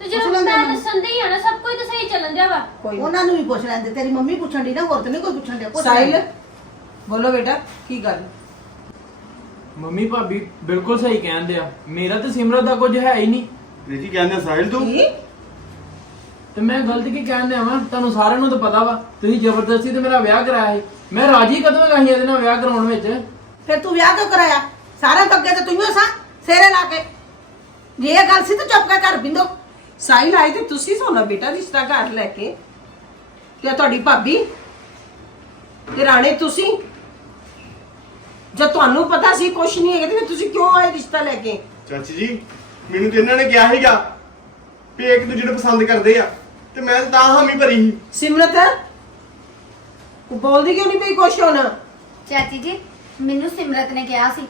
ਤੇ ਜਦੋਂ ਮੈਂ। ਦੱਸਣ ਦੀ ਆ ਨਾ ਸਭ ਕੁਝ ਤਾਂ ਸਹੀ ਚੱਲਣ ਵਾ। ਕੋਈ ਉਹਨਾਂ ਨੂੰ ਵੀ ਪੁੱਛ ਲੈਂਦੇ ਤੇਰੀ ਮੰਮੀ ਪੁੱਛਣ ਦੀ ਨਾ ਹੋਰ ਤੇ ਨਹੀਂ ਕੋਈ ਪੁੱਛਣ ਡਿਆ ਪੁੱਛ ਸਾਹਿਲ। ਬੋਲੋ ਬੇਟਾ ਕੀ ਗੱਲ? ਮੰਮੀ ਭਾਬੀ ਬਿਲਕੁਲ ਸਹੀ ਕਹਿੰਦੇ ਆ ਮੇਰਾ ਤੇ ਸਿਮਰਤ ਦਾ ਕੁਝ ਹੈ ਹੀ ਨਹੀਂ। ਵੀਰ ਜੀ ਕਹਿੰਦੇ ਆ, ਸਾਹਿਲ ਤੂੰ? ਕੀ? ਤੇ ਮੈਂ ਗਲਤ ਕੀ ਕਹਿੰਦੇ ਆ ਮੈਂ ਤੁਹਾਨੂੰ ਸਾਰਿਆਂ ਨੂੰ ਤਾਂ ਪਤਾ ਵਾ। ਤੁਸੀਂ ਜ਼ਬਰਦਸਤੀ ਤੇ ਮੇਰਾ ਵਿਆਹ ਕਰਾਇਆ ਸੀ। ਮੈਂ ਰਾਜੀ ਕਦੋਂ ਹੈਗਾ ਸੀ ਇਹਦੇ ਨਾਲ ਵਿਆਹ ਕਰਾਉਣ ਵਿੱਚ? ਫਿਰ ਤੂੰ ਵਿਆਹ ਕਿਉਂ ਕਰਾਇਆ? ਸਾਰਿਆਂ ਤੋਂ ਅੱਗੇ ਤੇ ਤੂੰ ਹੀ ਸਾਂ ਸੇਰੇ ਲਾ ਕੇ। ਜੇ ਇਹ ਗੱਲ ਸੀ ਤਾਂ ਚੁੱਪ ਕਰ ਘਰ ਬਿੰਦੋ। ਸਾਹਿਲ ਆਏ ਤੇ ਤੁਸੀਂ ਸੋਨਾ ਬੇਟਾ ਰਿਸ਼ਤਾ ਘਰ ਲੈ ਕੇ। ਕਿ ਤੁਹਾਡੀ ਭਾਬੀ? ਤੇ ਰਾਣੇ ਤੁਸੀਂ? ਜਦ ਤੁਹਾਨੂੰ ਪਤਾ ਸੀ ਕੁਛ ਨਹੀਂ ਹੈਗਾ ਤੇ ਫਿਰ ਤੁਸੀਂ ਕਿਉਂ ਆਏ ਰਿਸ਼ਤਾ ਲੈ ਕੇ? ਚਾਚੀ ਜੀ ਮੈਨੂੰ ਤੇ ਇਹਨਾਂ ਨੇ ਕਿਹਾ ਸੀਗਾ ਵੀ ਇੱਕ ਦੂਜੇ ਨੂੰ ਪਸੰਦ ਕਰਦੇ ਆ। ਤੇ ਮੈਂ ਤਾਂ ਹਾਮੀ ਭਰੀ ਸੀ। ਸਿਮਰਤ ਤੂੰ ਬੋਲਦੀ ਕਿਉਂ ਨਹੀਂ ਪਈ ਕੁਛ ਹੁਣ? ਚਾਚੀ ਜੀ ਮੈਨੂੰ ਸਿਮਰਤ ਨੇ ਕਿਹਾ ਸੀ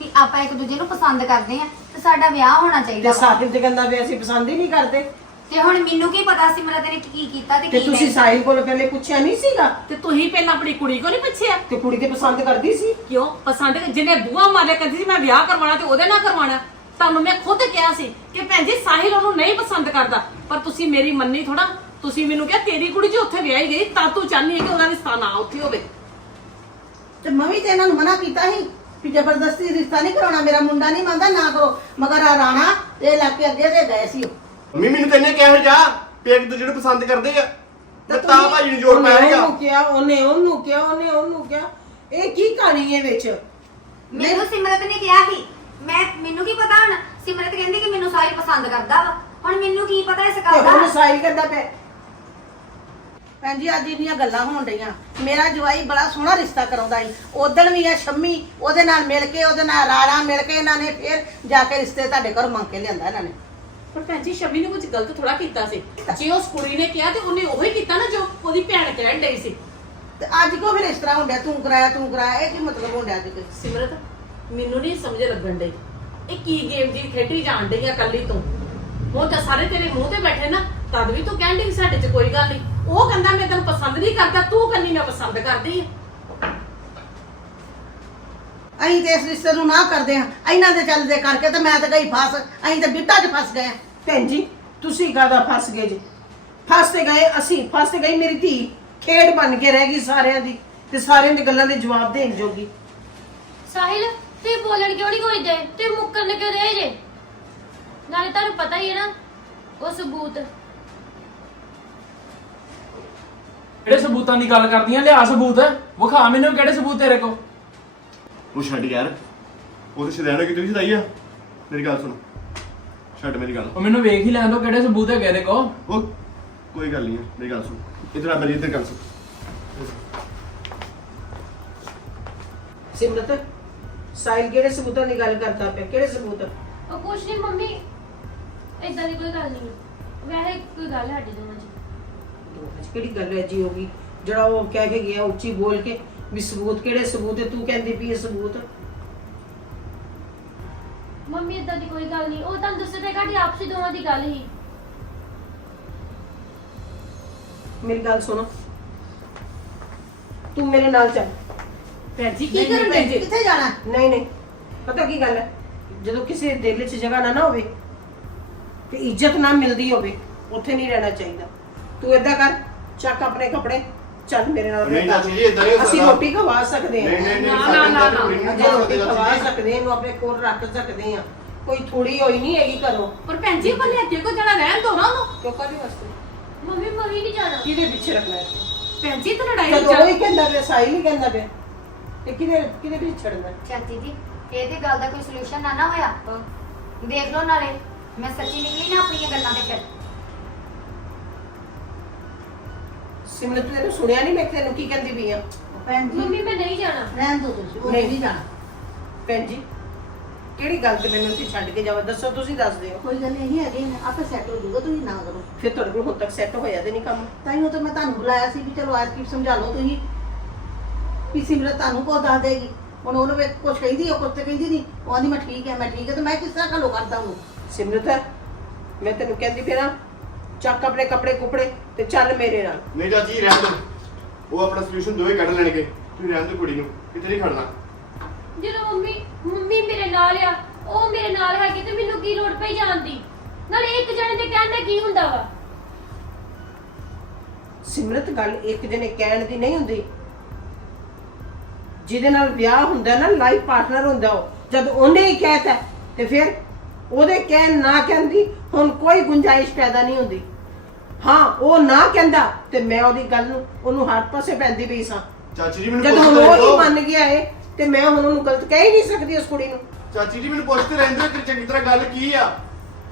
ਕਿ ਆਪਾਂ ਇੱਕ ਦੂਜੇ ਨੂੰ ਪਸੰਦ ਕਰਦੇ ਆ ਤੇ ਸਾਡਾ ਵਿਆਹ ਹੋਣਾ ਤੇ ਚਾਹੀਦਾ ਵਾ। ਸਾਹਿਲ ਤੇ ਕਹਿੰਦਾ ਵੀ ਅਸੀਂ ਪਸੰਦ ਹੀ ਨਹੀਂ ਕਰਦੇ। ਤੇ ਹੁਣ ਮੈਨੂੰ ਕੀ ਪਤਾ ਸਿਮਰਤ ਨੇ ਕੀ ਕੀਤਾ ਤੇ ਤੇ ਕੀ ਤੁਸੀਂ ਨਹੀਂ? ਸਾਹਿਲ ਕੋਲ ਪਹਿਲੇ ਪੁੱਛਿਆ ਨਹੀਂ ਸੀਗਾ? ਤੇ ਤੁਸੀਂ ਪਹਿਲਾਂ ਆਪਣੀ ਕੁੜੀ ਕੋ ਨਹੀਂ ਪੁੱਛਿਆ? ਤੇ ਕੁੜੀ ਤੇ ਪਸੰਦ ਕਰਦੀ ਸੀ? ਕਿਉਂ? ਪਸੰਦ ਜਿਹਨੇ ਬੂਆ ਮਾਰਿਆ ਕਹਿੰਦੀ ਸੀ ਮੈਂ ਵਿਆਹ ਕਰਵਾਉਣਾ ਤੇ ਉਹਦੇ ਨਾਲ ਕਰਵਾਉਣਾ। ਤੁਹਾਨੂੰ ਮੈਂ ਖੁਦ ਕਿਹਾ ਸੀ ਕਿ ਭੈਣ ਜੀ ਸਾਹਿਲ ਉਹਨੂੰ ਨਹੀਂ ਪਸੰਦ ਕਰਦਾ। ਪਰ ਤੁਸੀਂ ਮੇਰੀ ਮੰਨੀ ਥੋੜਾ ਤੁਸੀਂ ਮੈਨੂੰ ਕਿਹਾ ਤੇਰੀ ਕੁੜੀ ਜੀ ਉੱਥੇ ਵਿਆਹੀ ਗਈ ਤਾਂ ਤੂੰ ਚਾਹਨੀ ਹੈ ਕਿ ਉਹਦਾ ਰਿਸ਼ਤਾ ਨਾ ਉੱਥੇ ਹੋਵੇ। ਤੇ ਮੈਂ ਵੀ ਤੇ ਇਹਨਾਂ ਨੂੰ ਮਨਾ ਕੀਤਾ ਸੀ ਵੀ ਜ਼ਬਰਦਸਤੀ ਰਿਸ਼ਤਾ ਨਹੀਂ ਕਰਾਉਣਾ ਮੇਰਾ ਮੁੰਡਾ ਨਹੀਂ ਮੰਨਦਾ ਨਾ ਕਰੋ। ਮਗਰ ਆ ਰਾਣਾ ਇਹ ਇਲਾਕੇ ਅੱਗੇ ਦੇ ਗਏ ਸੀ ਉਹ। ਮੰਮੀ ਮੈਨੂੰ ਤੇ ਇਹਨੇ ਕਿਹਾ ਜਾ ਵੀ ਇੱਕ ਦੂਜੇ ਨੂੰ ਪਸੰਦ ਕਰਦੇ ਆ। ਤੇ ਤਾਂ ਭਾਜੀ ਨੂੰ ਜੋਰ ਉਹਨੇ ਪਾਇਆ ਉਹਨੂੰ ਕਿਹਾ ਉਹਨੇ ਉਹਨੂੰ ਕਿਹਾ ਉਹਨੇ ਉਹਨੂੰ ਕਿਹਾ। ਇਹ ਕੀ ਕਹਾਣੀ ਹੈ ਵਿੱਚ? ਮੈਨੂੰ ਸਿਮਰਤ ਨੇ ਕਿਹਾ ਸੀ ਮੈਂ ਮੈਨੂੰ ਕੀ ਪਤਾ ਹੁਣ? ਸਿਮਰਤ ਕਹਿੰਦੀ ਕਿ ਮੈਨੂੰ ਸਾਹਿਲ ਪਸੰਦ ਕਰਦਾ ਵਾ। ਹੁਣ ਮੈਨੂੰ ਕੀ ਪਤਾ ਇਸ ਗੱਲ ਹੁਣ ਦਾ? ਸਾਹਿਲ ਕਹਿੰਦਾ ਪਿਆ। ਭੈਣ ਜੀ ਅੱਜ ਇੰਨੀਆਂ ਗੱਲਾਂ ਹੋਣ ਡਈਆਂ। ਮੇਰਾ ਜਵਾਈ ਬੜਾ ਸੋਹਣਾ ਰਿਸ਼ਤਾ ਕਰਾਉਂਦਾ ਈ ਉਦਣ ਵੀ ਆ ਸ਼ੰਮੀ ਉਹਦੇ ਨਾਲ ਮਿਲ ਕੇ ਉਹਦੇ ਨਾਲ ਰਾੜਾ ਮਿਲ ਕੇ ਇਹਨਾਂ ਨੇ ਫਿਰ ਜਾ ਕੇ ਰਿਸ਼ਤੇ ਤੁਹਾਡੇ ਘਰ ਮੰਗ ਕੇ ਲਿਆਂਦਾ ਇਹਨਾਂ ਨੇ। ਪਰ ਭੈਣ ਜੀ ਸ਼ਮੀ ਨੇ ਕੁਝ ਗਲਤ ਥੋੜਾ ਕੀਤਾ ਸੀ। ਜੇ ਉਸ ਕੁੜੀ ਨੇ ਕਿਹਾ ਤੇ ਉਹਨੇ ਉਹੀ ਕੀਤਾ ਨਾ ਜੋ ਉਹਦੀ ਭੈਣ ਕਹਿਣ ਡਈ ਸੀ। ਤੇ ਅੱਜ ਕਿਉਂ ਫਿਰ ਇਸ ਤਰ੍ਹਾਂ ਹੁੰਦਾ ਤੂੰ ਕਰਾਇਆ ਤੂੰ ਕਰਾਇਆ ਇਹ ਕੀ ਮਤਲਬ ਹੁੰਦਾ ਅੱਜ ਤੇ? ਸਿਮਰਤ ਮੈਨੂੰ ਨਹੀਂ ਸਮਝ ਲੱਗਣ ਡਈ। ਇਹ ਕੀ ਗੇਮ ਦੀ ਖੇਡੀ ਜਾਣ ਡਈ ਆ ਕੱਲੀ ਤੂੰ? ਹੁਣ ਤਾਂ ਸਾਰੇ ਤੇਰੇ ਮੂੰਹ ਤੇ ਬੈਠੇ ਨਾ ਤਦ ਵੀ ਤੂੰ ਡਈ ਵੀ ਸਾਡੇ 'ਚ ਕੋਈ ਗੱਲ ਨਹੀਂ ਉਹ ਕਹਿੰਦਾ ਮੈਂ ਤੈਨੂੰ ਪਸੰਦ ਨਹੀਂ ਕਰਦਾ ਤੂੰ ਕਹਿੰਦੀ ਮੈਂ ਪਸੰਦ ਕਰਦੀ ਆ। ਅਸੀਂ ਤੇ ਇਸ ਰਿਸ਼ਤੇ ਨੂੰ ਨਾ ਕਰਦੇ ਹਾਂ। ਇਹਨਾਂ ਦੇ ਚੱਲਦੇ ਕਰਕੇ ਤੇ ਮੈਂ ਤਾਂ ਗਈ ਫਸ। ਅਸੀਂ ਤਾਂ ਬਿੱਟਾ 'ਚ ਫਸ ਗਏ ਹਾਂ। ਭੈਣ ਜੀ ਤੁਸੀਂ ਕਾਹਦਾ ਫਸ ਗਏ ਜੀ? ਫਸ ਤੇ ਗਏ ਅਸੀਂ ਫਸ ਤੇ ਗਈ ਮੇਰੀ ਧੀ। ਖੇਡ ਬਣ ਕੇ ਰਹਿ ਗਈ ਸਾਰਿਆਂ ਦੀ ਤੇ ਸਾਰਿਆਂ ਦੀ ਗੱਲਾਂ ਦੇ ਜਵਾਬ ਦੇਣ ਜੋਗੀ। ਸਾਹਿਲ ਤੇ ਬੋਲਣ ਕਿਉਂ ਨਹੀਂ ਕੋਈ ਦੇ ਤੇ ਮੁੱਕਰਨ ਕਿਉਂ ਰਹੇ ਜੇ? ਨਾਲੇ ਤੁਹਾਨੂੰ ਪਤਾ ਹੀ ਹੈ ਨਾ ਉਹ ਸਬੂਤ। ਕਿਹੜੇ ਸਬੂਤਾਂ ਦੀ ਗੱਲ ਕਰਦੀਆਂ? ਲਿਆ ਸਬੂਤ। ਵਿਖਾ ਮੈਨੂੰ ਕਿਹੜੇ ਸਬੂਤ ਤੇਰੇ ਕੋ ਉਹ ਛੱਡ ਯਾਰ। ਉਹ ਤੇ ਸ਼ਦੈਣਾ ਕਿ ਤੁਸੀਂ ਸਦਾਈ ਆ। ਮੇਰੀ ਗੱਲ ਸੁਣ। ਛੱਡ ਮੇਰੀ ਗੱਲ। ਉਹ ਮੈਨੂੰ ਵੇਖ ਹੀ ਲੈਣ ਦੋ ਕਿਹੜੇ ਸਬੂਤ ਹੈਗੇ ਤੇਰੇ ਕੋ ਉਹ ਕੋਈ ਗੱਲ ਨਹੀਂ ਹੈ ਮੇਰੀ ਗੱਲ ਸੁਣ। ਇਧਰ ਆ ਮੇਰੀ ਇੱਧਰ ਗੱਲ ਸੁਣ। ਸਿਮਰਤ ਸਾਹਿਲ ਕਿਹੜੇ ਸਬੂਤਾਂ ਦੀ ਗੱਲ ਕਰਦਾ ਪਿਆ। ਕਿਹੜੇ ਸਬੂਤ? ਉਹ ਕੁਛ ਨਹੀਂ ਮੰਮੀ ਇਦਾਂ ਦੀ ਕੋਈ ਗੱਲ ਨਹੀਂ ਹੈ। ਵੈਸੇ ਕੋਈ ਗੱਲ ਸਾਡੀ ਦੋਵਾਂ 'ਚ ਅੱਜ ਕਿਹੜੀ ਗੱਲ ਹੈ ਜੀ ਹੋਗੀ ਜਿਹੜਾ ਉਹ ਕਹਿ ਕੇ ਗਿਆ ਉੱਚੀ ਬੋਲ ਕੇ ਵੀ ਸਬੂਤ ਕਿਹੜੇ ਸਬੂਤ ਹੈ ਤੂੰ ਕਹਿੰਦੀ ਵੀ ਇਹ ਸਬੂਤ। ਮੰਮੀ ਇਦਾਂ ਦੀ ਕੋਈ ਗੱਲ ਨਹੀਂ ਉਹ ਤੁਹਾਨੂੰ ਦੱਸਿਆ ਤਾਂ ਸਾਡੀ ਆਪਸੀ ਦੋਵਾਂ ਦੀ ਗੱਲ ਹੀ। ਮੇਰੀ ਗੱਲ ਸੁਣੋ। ਤੂੰ ਮੇਰੇ ਨਾਲ ਚੱਲ। ਭੈਣ ਜੀ ਕੀ ਕਰਨ ਡਏ ਜੀ ਕਿੱਥੇ ਜਾਣਾ? ਨਹੀਂ ਨਹੀਂ ਪਤਾ ਕੀ ਗੱਲ ਹੈ? ਜਦੋਂ ਕਿਸੇ ਦਿਲ 'ਚ ਜਗ੍ਹਾ ਨਾ ਨਾ ਹੋਵੇ ਤੇ ਇੱਜ਼ਤ ਨਾ ਮਿਲਦੀ ਹੋਵੇ ਉੱਥੇ ਨਹੀਂ ਰਹਿਣਾ ਚਾਹੀਦਾ। ਤੂੰ ਏਦਾਂ ਕਰ ਚੱਕ ਆਪਣੇ ਕੱਪੜੇ ਚੱਲ ਮੇਰੇ ਨਾਲ ਨਹੀਂ। ਚਾਚੀ ਜੀ, ਏਦਾਂ ਨਹੀਂ ਹੋ ਅਸੀਂ ਸਕਦਾ। ਰੋਟੀ ਖਵਾ ਸਕਦੇ ਨਹੀਂ ਹਾਂ। ਨਹੀਂ ਨਹੀਂ ਨਾ, ਨਾ, ਨਾ। ਅਸੀਂ ਰੋਟੀ ਖਵਾ ਸਕਦੇ ਹਾਂ ਇਹਨੂੰ ਆਪਣੇ ਕੋਲ ਰੱਖ ਸਕਦੇ ਹਾਂ। ਕੋਈ ਥੋੜੀ ਹੋਈ ਨਹੀਂ ਹੈਗੀ ਘਰੋਂ। ਪਰ ਭੈਣ ਜੀ ਭਲੇ ਅੱਗੇ ਕੋ ਜਾਣਾ ਰਹਿਣ ਦੋ ਨਾ ਉਹਨੂੰ। ਕਿਉਂ ਕਾਹਦੇ ਵਾਸਤੇ। ਮੰਮੀ ਮਹੀ ਨਹੀਂ ਜਾਣਾ। ਕਿਹਦੇ ਪਿੱਛੇ ਰੱਖਣਾ ਹੈ? ਭੈਣ ਜੀ ਤੇ ਲੜਾਈ ਜਦੋਂ ਉਹ ਹੀ ਕਹਿੰਦਾ ਪਿਆ ਸਾਈ ਨਹੀਂ ਕਹਿੰਦਾ ਪਿਆ। ਤੇ ਕਿਹਦੇ ਕਿਹਦੇ ਪਿੱਛੇ ਛੱਡਣਾ ਚਾਚੀ ਜੀ ਇਹਦੀ ਗੱਲ ਦਾ ਕੋਈ ਸੋਲੂਸ਼ਨ ਨਾ ਨਾ ਹੋਇਆ? ਦੇਖ ਲਓ ਨਾਲੇ ਮੈਂ ਸੱਚੀ ਨਿਕਲੀ ਨਾ ਆਪਣੀਆਂ ਗੱਲਾਂ ਦੇ ਫਿਰ? ਸਿਮਰਤ ਤੈਨੂੰ ਸੁਣਿਆ ਨਹੀਂ ਮੈਂ ਤੈਨੂੰ ਕੀ ਕਹਿੰਦੀ ਪਈ ਆ? ਭੈਣ ਜੀ। ਮੰਮੀ ਮੈਂ ਨਹੀਂ ਜਾਣਾ। ਰਹਿਣ ਦੋ ਤੁਸੀਂ ਉਹ ਨਹੀਂ। ਨਹੀਂ ਜਾਣਾ। ਭੈਣ ਜੀ ਕਿਹੜੀ ਗੱਲ ਤੇ ਮੈਨੂੰ ਤੁਸੀਂ ਛੱਡ ਕੇ ਜਾਵਾ? ਦੱਸੋ ਤੁਸੀਂ ਦੱਸ ਦਿਓ। ਕੋਈ ਗੱਲ ਨਹੀਂ ਹੈਗੀ ਆਪੇ ਸੈੱਟ ਹੋ ਜਾਊਗਾ ਤੁਸੀਂ ਨਾ ਕਰੋ। ਫਿਰ ਤੁਹਾਡੇ ਕੋਲ ਹੁਣ ਤੱਕ ਸੈੱਟ ਹੋਇਆ ਤੇ ਨਹੀਂ ਕੰਮ? ਤਾਂ ਹੀ ਉਹ ਤਾਂ ਮੈਂ ਤੁਹਾਨੂੰ ਬੁਲਾਇਆ ਸੀ ਵੀ ਚਲੋ ਅੱਜ ਕੀ ਸਮਝਾ ਲਓ ਤੁਸੀਂ। ਵੀ ਸਿਮਰਤ ਤੁਹਾਨੂੰ ਕੋ ਦੱਸ ਦੇਗੀ। ਹੁਣ ਉਹਨੂੰ ਵੇ ਕੁਝ ਕਹਿੰਦੀ ਉਹ ਕੁਝ ਤੇ ਕਹਿੰਦੀ ਨਹੀਂ। ਉਹ ਆਂਦੀ ਮੈਂ ਠੀਕ ਹੈ ਮੈਂ ਠੀਕ ਹੈ ਤੇ ਮੈਂ ਕਿਸ ਤਰ੍ਹਾਂ ਘੱਲੋ ਕਰਦਾ ਉਹਨੂੰ? ਸਿਮਰਤ ਮੈਂ ਤੈਨੂੰ ਕਹਿੰਦੀ ਫਿਰ ਨਾ ਚੱਕ ਆਪਣੇ ਕੱਪੜੇ ਕੁਪੜੇ ਤੇ ਚੱਲ ਮੇਰੇ ਨਾਲ। ਨਹੀਂ ਚਾਚੀ ਜੀ, ਰਹਿਣ ਦਿਓ ਉਹ ਆਪਣਾ ਸੋਲੂਸ਼ਨ ਦੋਵੇਂ ਕੱਢ ਲੈਣਗੇ। ਤੁਸੀਂ ਰਹਿਣ ਦਿਓ ਕੁੜੀ ਨੂੰ। ਕਿਤੇ ਨਹੀਂ ਖੜਨਾ? ਜਦੋਂ ਮੰਮੀ ਮੰਮੀ ਮੇਰੇ ਨਾਲ ਆ ਉਹ ਮੇਰੇ ਨਾਲ ਹੈਗੀ ਤੇ ਮੈਨੂੰ ਕੀ ਲੋੜ ਪਈ ਜਾਣ ਦੀ? ਨਾਲੇ ਇੱਕ ਜਣੇ ਦੇ ਕਹਿਣ ਦਾ ਕੀ ਹੁੰਦਾ ਵਾ? ਸਿਮਰਤ ਗੱਲ ਇੱਕ ਜਣੇ ਕਹਿਣ ਦੀ ਨਹੀਂ ਹੁੰਦੀ। ਜਿਹਦੇ ਨਾਲ ਵਿਆਹ ਹੁੰਦਾ ਨਾ ਲਾਈਫ ਪਾਰਟਨਰ ਹੁੰਦਾ ਉਹ ਜਦ ਉਹਨੇ ਹੀ ਕਹਿਤਾ ਤੇ ਫਿਰ ਉਹਦੇ ਕਹਿਣ ਨਾ ਕਹਿੰਦੀ ਹੁਣ ਕੋਈ ਗੁੰਜਾਇਸ਼ ਪੈਦਾ ਨਹੀਂ ਹੁੰਦੀ। ਹਾਂ ਉਹ ਨਾ ਕਹਿੰਦਾ ਤੇ ਮੈਂ ਉਹਦੀ ਗੱਲ ਨੂੰ ਉਹਨੂੰ ਹਰ ਪਾਸੇ ਪੈਂਦੀ ਪਈ ਸਾਂ। ਚਾਚੀ ਜੀ ਮੈਨੂੰ ਜਦ ਹੁਣ ਉਹ ਹੀ ਮੰਨ ਗਿਆ ਏ ਤੇ ਮੈਂ ਹੁਣ ਉਹਨੂੰ ਗਲਤ ਕਹਿ ਹੀ ਨਹੀਂ ਸਕਦੀ ਉਸ ਕੁੜੀ ਨੂੰ। ਚਾਚੀ ਜੀ ਮੈਨੂੰ ਪੁੱਛਦੇ ਰਹਿੰਦੇ ਹੋ ਕਿ ਚੰਗੀ ਤਰ੍ਹਾਂ ਗੱਲ ਕੀ ਆ?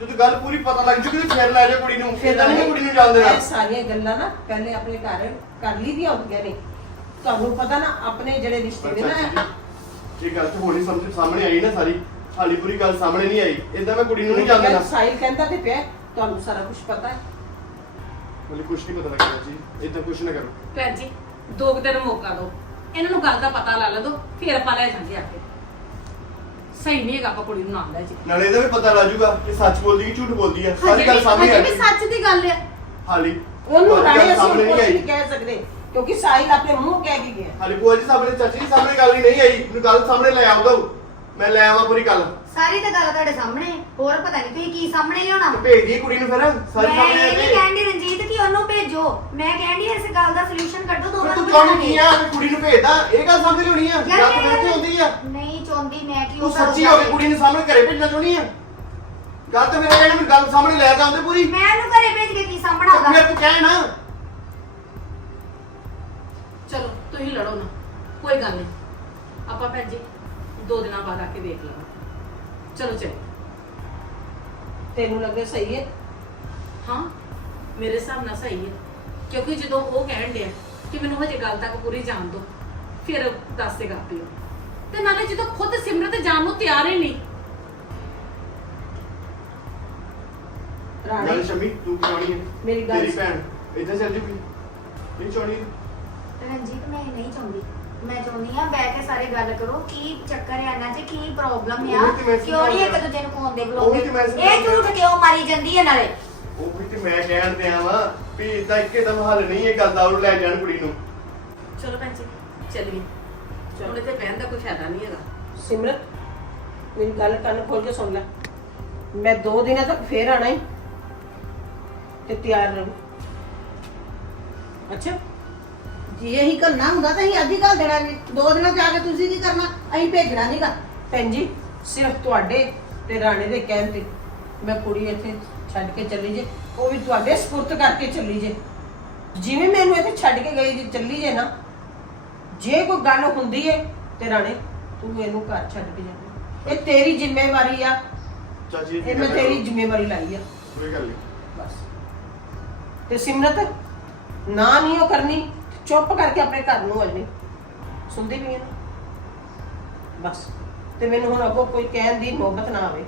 ਜਦੋਂ ਗੱਲ ਪੂਰੀ ਪਤਾ ਲੱਗ ਜੂਗੀ ਤੇ ਫਿਰ ਲੈ ਜਾਓ ਕੁੜੀ ਨੂੰ। ਫਿਰ ਨਹੀਂ ਕੁੜੀ ਨੂੰ ਜਾਣ ਦੇਣਾ ਇਹ ਸਾਰੀਆਂ ਗੱਲਾਂ ਨਾ ਪਹਿਲੇ ਆਪਣੇ ਘਰ ਕਰ ਲਈ ਦੀਆਂ ਹੁੰਦੀਆਂ ਨੇ। ਤੁਹਾਨੂੰ ਪਤਾ ਨਾ ਆਪਣੇ ਜਿਹੜੇ ਰਿਸ਼ਤੇ ਨੇ ਨਾ ਇਹ। ਗੱਲ ਤਾਂ ਹੋਣੀ ਸਮਝ ਸਾਹਮਣੇ ਆਈ ਨਾ ਸਾਰੀ। ਹਾਲੀ ਪੂਰੀ ਗੱਲ ਸਾਹਮਣੇ ਨਹੀਂ ਆਈ। ਇਦਾਂ ਮੈਂ ਕੁੜੀ ਨੂੰ ਨਹੀਂ ਜਾਣ ਦੇਣਾ ਸਾਹਿਲ ਕਹਿੰਦਾ ਤੇ ਪਿਆ ਤੁਹਾਨੂੰ ਸਾਰਾ ਕੁਝ ਪਤਾ ਹੈ। ਮੈਨੂੰ ਕੁਝ ਨਹੀਂ ਪਤਾ ਲੱਗਦਾ ਜੀ। ਇਦਾਂ ਕੁਝ ਨਾ ਕਰੋ। ਭੈਣ ਜੀ ਦੋ ਕੁ ਦਿਨ ਮੌਕਾ ਦਿਓ। ਇਹਨਾਂ ਨੂੰ ਗੱਲ ਦਾ ਪਤਾ ਲਾ ਲਾ ਦੋ ਫਿਰ ਆਪਾਂ ਲੈ ਜਾਂਗੇ ਆਪੇ ਸਹੀ ਨਹੀਂ ਹੈਗਾ ਆਪਾਂ ਕੁੜੀ ਨੂੰ ਨਾਲ ਲੈ ਜੀ ਨਾਲੇ ਇਹਦਾ ਵੀ ਪਤਾ ਲੱਗ ਜੂਗਾ ਕਿ ਸੱਚ ਬੋਲਦੀ ਕਿ ਝੂਠ ਬੋਲਦੀ ਆ। ਸਾਰੀ ਗੱਲ ਸਾਹਮਣੇ ਆ ਹਜੇ ਵੀ ਗਈ। ਸੱਚ ਦੀ ਗੱਲ ਹੈ ਹਾਲੀ ਉਹਨੂੰ ਰਾਣੇ ਅਸੀਂ ਕੁਝ ਨਹੀਂ ਕਹਿ ਸਕਦੇ। ਕਿਉਂਕਿ ਸਾਹਿਲ ਆਪਣੇ ਮੂੰਹ ਕਹਿ ਕੇ ਗਿਆ। ਹਾਲੀ ਭੂਆ ਜੀ ਸਾਹਮਣੇ ਚਾਚੀ ਜੀ ਸਾਹਮਣੇ ਗੱਲ ਹੀ ਨਹੀਂ ਆਈ। ਮੈਨੂੰ ਗੱਲ ਸਾਹਮਣੇ ਲੈ ਉਹ। ਮੈਂ ਲੈ ਆਵਾਂ ਪੂਰੀ ਗੱਲ। ਸਾਰੀ ਤਾਂ ਗੱਲ ਤੁਹਾਡੇ ਸਾਹਮਣੇ। ਹੈ। ਹੋਰ ਪਤਾ ਨਹੀਂ ਤੁਸੀਂ ਕੀ ਸਾਹਮਣੇ ਲਿਆਉਣਾ। ਭੇਜ ਦੀ ਕੁੜੀ ਨੂੰ ਫਿਰ ਸਾਰੀ ਮੈਂ ਸਾਹਮਣੇ ਇਹ ਨਹੀਂ ਆ ਕਹਿੰਦੀ ਰਣਜੀਤ ਕਿ ਉਹਨੂੰ ਭੇਜੋ। ਮੈਂ ਕਹਿੰਦੀ ਇਸ ਗੱਲ ਦਾ ਸੋਲੂਸ਼ਨ ਕੱਢੋ ਤੇ ਦੋਵਾਂ ਤੂੰ ਚਾਹੁੰਦੀ ਕੀ ਆ? ਕੁੜੀ ਨੂੰ ਭੇਜਦਾ ਇਹ ਗੱਲ ਸਮਝ ਹੋਣੀ ਆ। ਯਾਰ ਤੂੰ ਕਿੱਥੇ ਹੁੰਦੀ ਆ? ਨਹੀਂ ਚਾਹੁੰਦੀ ਮੈਂ ਕਿ ਤੂੰ ਸੱਚੀ ਹੋ ਕੇ ਕੁੜੀ ਨੂੰ ਸਾਹਮਣੇ ਘਰੇ ਭੇਜਣਾ ਚਾਹੁੰਦੀ ਆ? ਗੱਲ ਤੇ ਮੇਰੇ ਇਹਨੇ ਗੱਲ ਸਾਹਮਣੇ ਲੈ ਕੇ ਆਉਂਦੇ ਪੂਰੀ। ਮੈਂ ਉਹਨੂੰ ਘਰੇ ਭੇਜ ਕੇ ਕੀ ਸਾਹਮਣਾ ਫਿਰ ਤੂੰ ਕਹਿ ਨਾ ਤੁਸੀਂ ਲੜੋ ਨਾ ਕੋਈ ਗੱਲ ਨਹੀਂ। ਆਪਾਂ ਭੈਣ ਜੀ ਦੋ ਦਿਨਾਂ ਬਾਅਦ ਆ ਕੇ ਦੇਖ ਲਵਾਂਗੇ ਚਲੋ ਚਲੋ ਤੈਨੂੰ ਲੱਗੇ ਸਹੀ ਹੈ? ਹਾਂ ਮੇਰੇ ਹਿਸਾਬ ਨਾਲ ਸਹੀ ਹੈ। ਕਿਉਂਕਿ ਜਦੋਂ ਉਹ ਕਹਿਣ ਡਿਆ ਕਿ ਮੈਨੂੰ ਹਜੇ ਗੱਲ ਤੱਕ ਪੂਰੀ ਜਾਣ ਦਿਓ ਫਿਰ ਦੱਸ ਦੇਗਾ ਉਹ। ਤੇ ਨਾਲੇ ਜਦੋਂ ਖੁਦ ਸਿਮਰਤ ਜਾਣ ਨੂੰ ਤਿਆਰ ਹੀ ਨਹੀਂ। ਗੱਲ ਰਾਣੇ ਸ਼ਮੀ ਤੂੰ ਕਿਉਣੀ ਹੈ? ਮੇਰੀ ਗੱਲ ਤੇਰੀ ਭੈਣ ਇੱਥੇ ਚੱਲ ਜੂਗੀ। ਨਹੀਂ ਚਾਹਣੀ ਰਣਜੀਤ ਮੈਂ ਇਹ ਨਹੀਂ ਚਾਹੁੰਦੀ। ਮੈਂ ਚਾਹੁੰਦੀ ਆ ਬਹਿ ਕੇ ਸਾਰੇ ਗੱਲ ਕਰੋ ਕੀ ਚੱਕਰ ਹੈ ਇਹਨਾਂ 'ਚ ਕੀ ਪ੍ਰੋਬਲਮ ਆ? ਉਹੀ ਤੇ ਮੈਂ ਕਿਉਂ ਨਹੀਂ ਇੱਕ। ਦੂਜੇ ਨੂੰ ਫੋਨ ਦੇ ਉਹੀ ਤੇ ਮੈਂ ਇਹ ਝੂਠ। ਕਿਉਂ ਮਾਰੀ ਜਾਂਦੀ ਹੈ ਨਾਲੇ? ਉਹ ਵੀ ਤੇ ਮੈਂ ਕਹਿਣ ਤੇ ਆਵਾਂ ਵੀ ਇਦਾਂ ਇੱਕਦਮ ਹੱਲ ਨਹੀਂ ਇਹ ਗੱਲ ਦਾ ਉਹ ਲੈ ਜਾਣ ਕੁੜੀ ਨੂੰ। ਚਲੋ ਭੈਣ ਜੀ ਚੱਲੀਏ। ਹੁਣ ਇੱਥੇ ਬਹਿਣ ਦਾ ਕੋਈ ਫਾਇਦਾ ਨਹੀਂ ਹੈਗਾ। ਸਿਮਰਤ ਮੇਰੀ ਗੱਲ ਕੰਨ ਖੋਲ ਕੇ ਸੁਣ ਲੈ। ਮੈਂ ਦੋ ਦਿਨਾਂ ਤੱਕ ਫੇਰ ਆਣਾ ਹੀ ਤੇ ਤਿਆਰ ਰਹੋ। ਅੱਛਾ। ਜੇ ਅਸੀਂ ਘੱਲਣਾ ਹੁੰਦਾ ਤਾਂ ਅਸੀਂ ਅੱਜ ਹੀ ਘੱਲ ਦੇਣਾ ਜੀ ਦੋ ਦਿਨਾਂ ਚ ਆ ਕੇ ਤੁਸੀਂ ਕੀ ਕਰਨਾ? ਅਸੀਂ ਭੇਜਣਾ ਨਹੀਂਗਾ ਭੈਣ ਜੀ ਸਿਰਫ ਤੁਹਾਡੇ ਤੇ ਰਾਣੇ ਦੇ ਕਹਿਣ ਤੇ ਮੈਂ ਕੁੜੀ ਇੱਥੇ ਛੱਡ ਕੇ ਚੱਲੀ ਜੇ। ਉਹ ਵੀ ਤੁਹਾਡੇ ਸਪੁਰਤ ਕਰਕੇ ਚੱਲੀ ਜੇ। ਜਿਵੇਂ ਮੈਨੂੰ ਇੱਥੇ ਛੱਡ ਕੇ ਗਈ ਜੇ ਚੱਲੀ ਜੇ ਨਾ ਜੇ ਕੋਈ ਗੱਲ ਹੁੰਦੀ ਏ ਤੇ ਰਾਣੇ ਤੂੰ ਇਹਨੂੰ ਘਰ ਛੱਡ ਕੇ ਜਾ। ਇਹ ਤੇਰੀ ਜ਼ਿੰਮੇਵਾਰੀ ਆ। ਚਾਚੀ ਇਹ ਮੈਂ ਤੇਰੀ ਜ਼ਿੰਮੇਵਾਰੀ ਲਾਈ ਆ। ਕੋਈ ਗੱਲ ਨਹੀਂ ਬਸ। ਤੇ ਸਿਮਰਤ ਨਾ ਨਹੀਂ ਉਹ ਕਰਨੀ। ਚੁੱਪ ਕਰਕੇ ਆਪਣੇ ਘਰ ਨੂੰ ਆਣੀ ਸੁਣਦੀ ਵੀ ਹੈ ਨਾ ਬਸ। ਤੇ ਮੈਨੂੰ ਹੁਣ ਅੱਗੋਂ ਕੋਈ ਕਹਿਣ ਦੀ ਨੌਬਤ ਨਾ ਆਵੇ।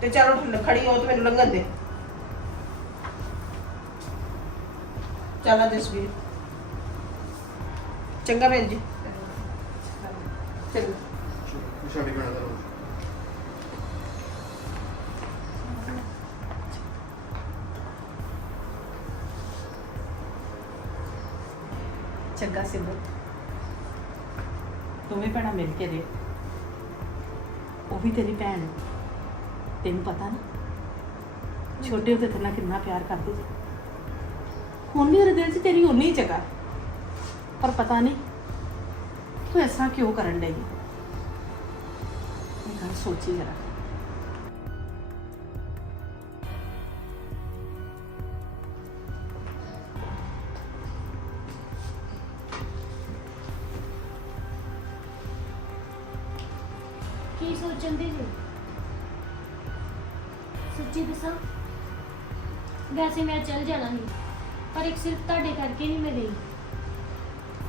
ਤੇ ਚਲੋ ਖੜੀ ਹੋ ਤੇ ਮੈਨੂੰ ਲੰਘਣ ਦੇ। ਚਲਾ ਜਸਵੀਰ। ਚੰਗਾ ਭੈਣ ਜੀ। ਚੰਗਾ। ਛੱਡ ਕੇ ਚੰਗਾ ਸਿਮਰਤ ਦੋਵੇਂ ਭੈਣਾਂ ਮਿਲ ਕੇ ਰਹੇ। ਉਹ ਵੀ ਤੇਰੀ ਭੈਣ ਹੈ। ਤੈਨੂੰ ਪਤਾ ਨਾ, ਛੋਟੇ ਹੁੰਦੇ ਤੇਰੇ ਨਾਲ ਕਿੰਨਾ ਪਿਆਰ ਕਰਦੀ ਸੀ। ਹੁਣ ਵੀ ਉਹਦੇ ਦਿਲ 'ਚ ਤੇਰੀ ਉਨੀ ਹੀ ਜਗ੍ਹਾ। ਹੈ। ਪਰ ਪਤਾ ਨਹੀਂ ਤੂੰ ਇਸ ਤਰ੍ਹਾਂ ਕਿਉਂ ਕਰਨ ਡਈ ਇਹ ਗੱਲ ਸੋਚੀ ਜਰਾ। ਕੀ ਸੋਚਣ ਦੀ ਜੀ? ਸੱਚੀ ਦੱਸਾਂ? ਵੈਸੇ ਮੈਂ ਚੱਲ ਜਾਣਾ ਸੀ ਪਰ ਇੱਕ ਸਿਰਫ ਤੁਹਾਡੇ ਕਰਕੇ ਨਹੀਂ ਮੈਂ ਗਈ।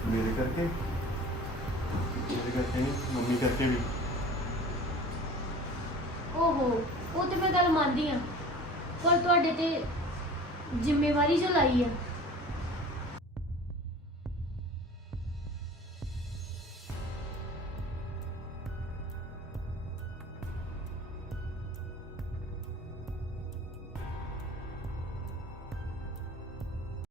ਮੇਰੇ ਕਰਕੇ? ਮੇਰੇ ਕਰਕੇ ਨਹੀਂ ਮੰਮੀ ਕਰਕੇ ਵੀ। ਓਹੋ ਉਹ ਤੇ ਮੈਂ ਗੱਲ ਮੰਨਦੀ ਆ। ਪਰ ਤੁਹਾਡੇ ਤੇ ਜ਼ਿੰਮੇਵਾਰੀ ਜੋ ਲਾਈ ਆ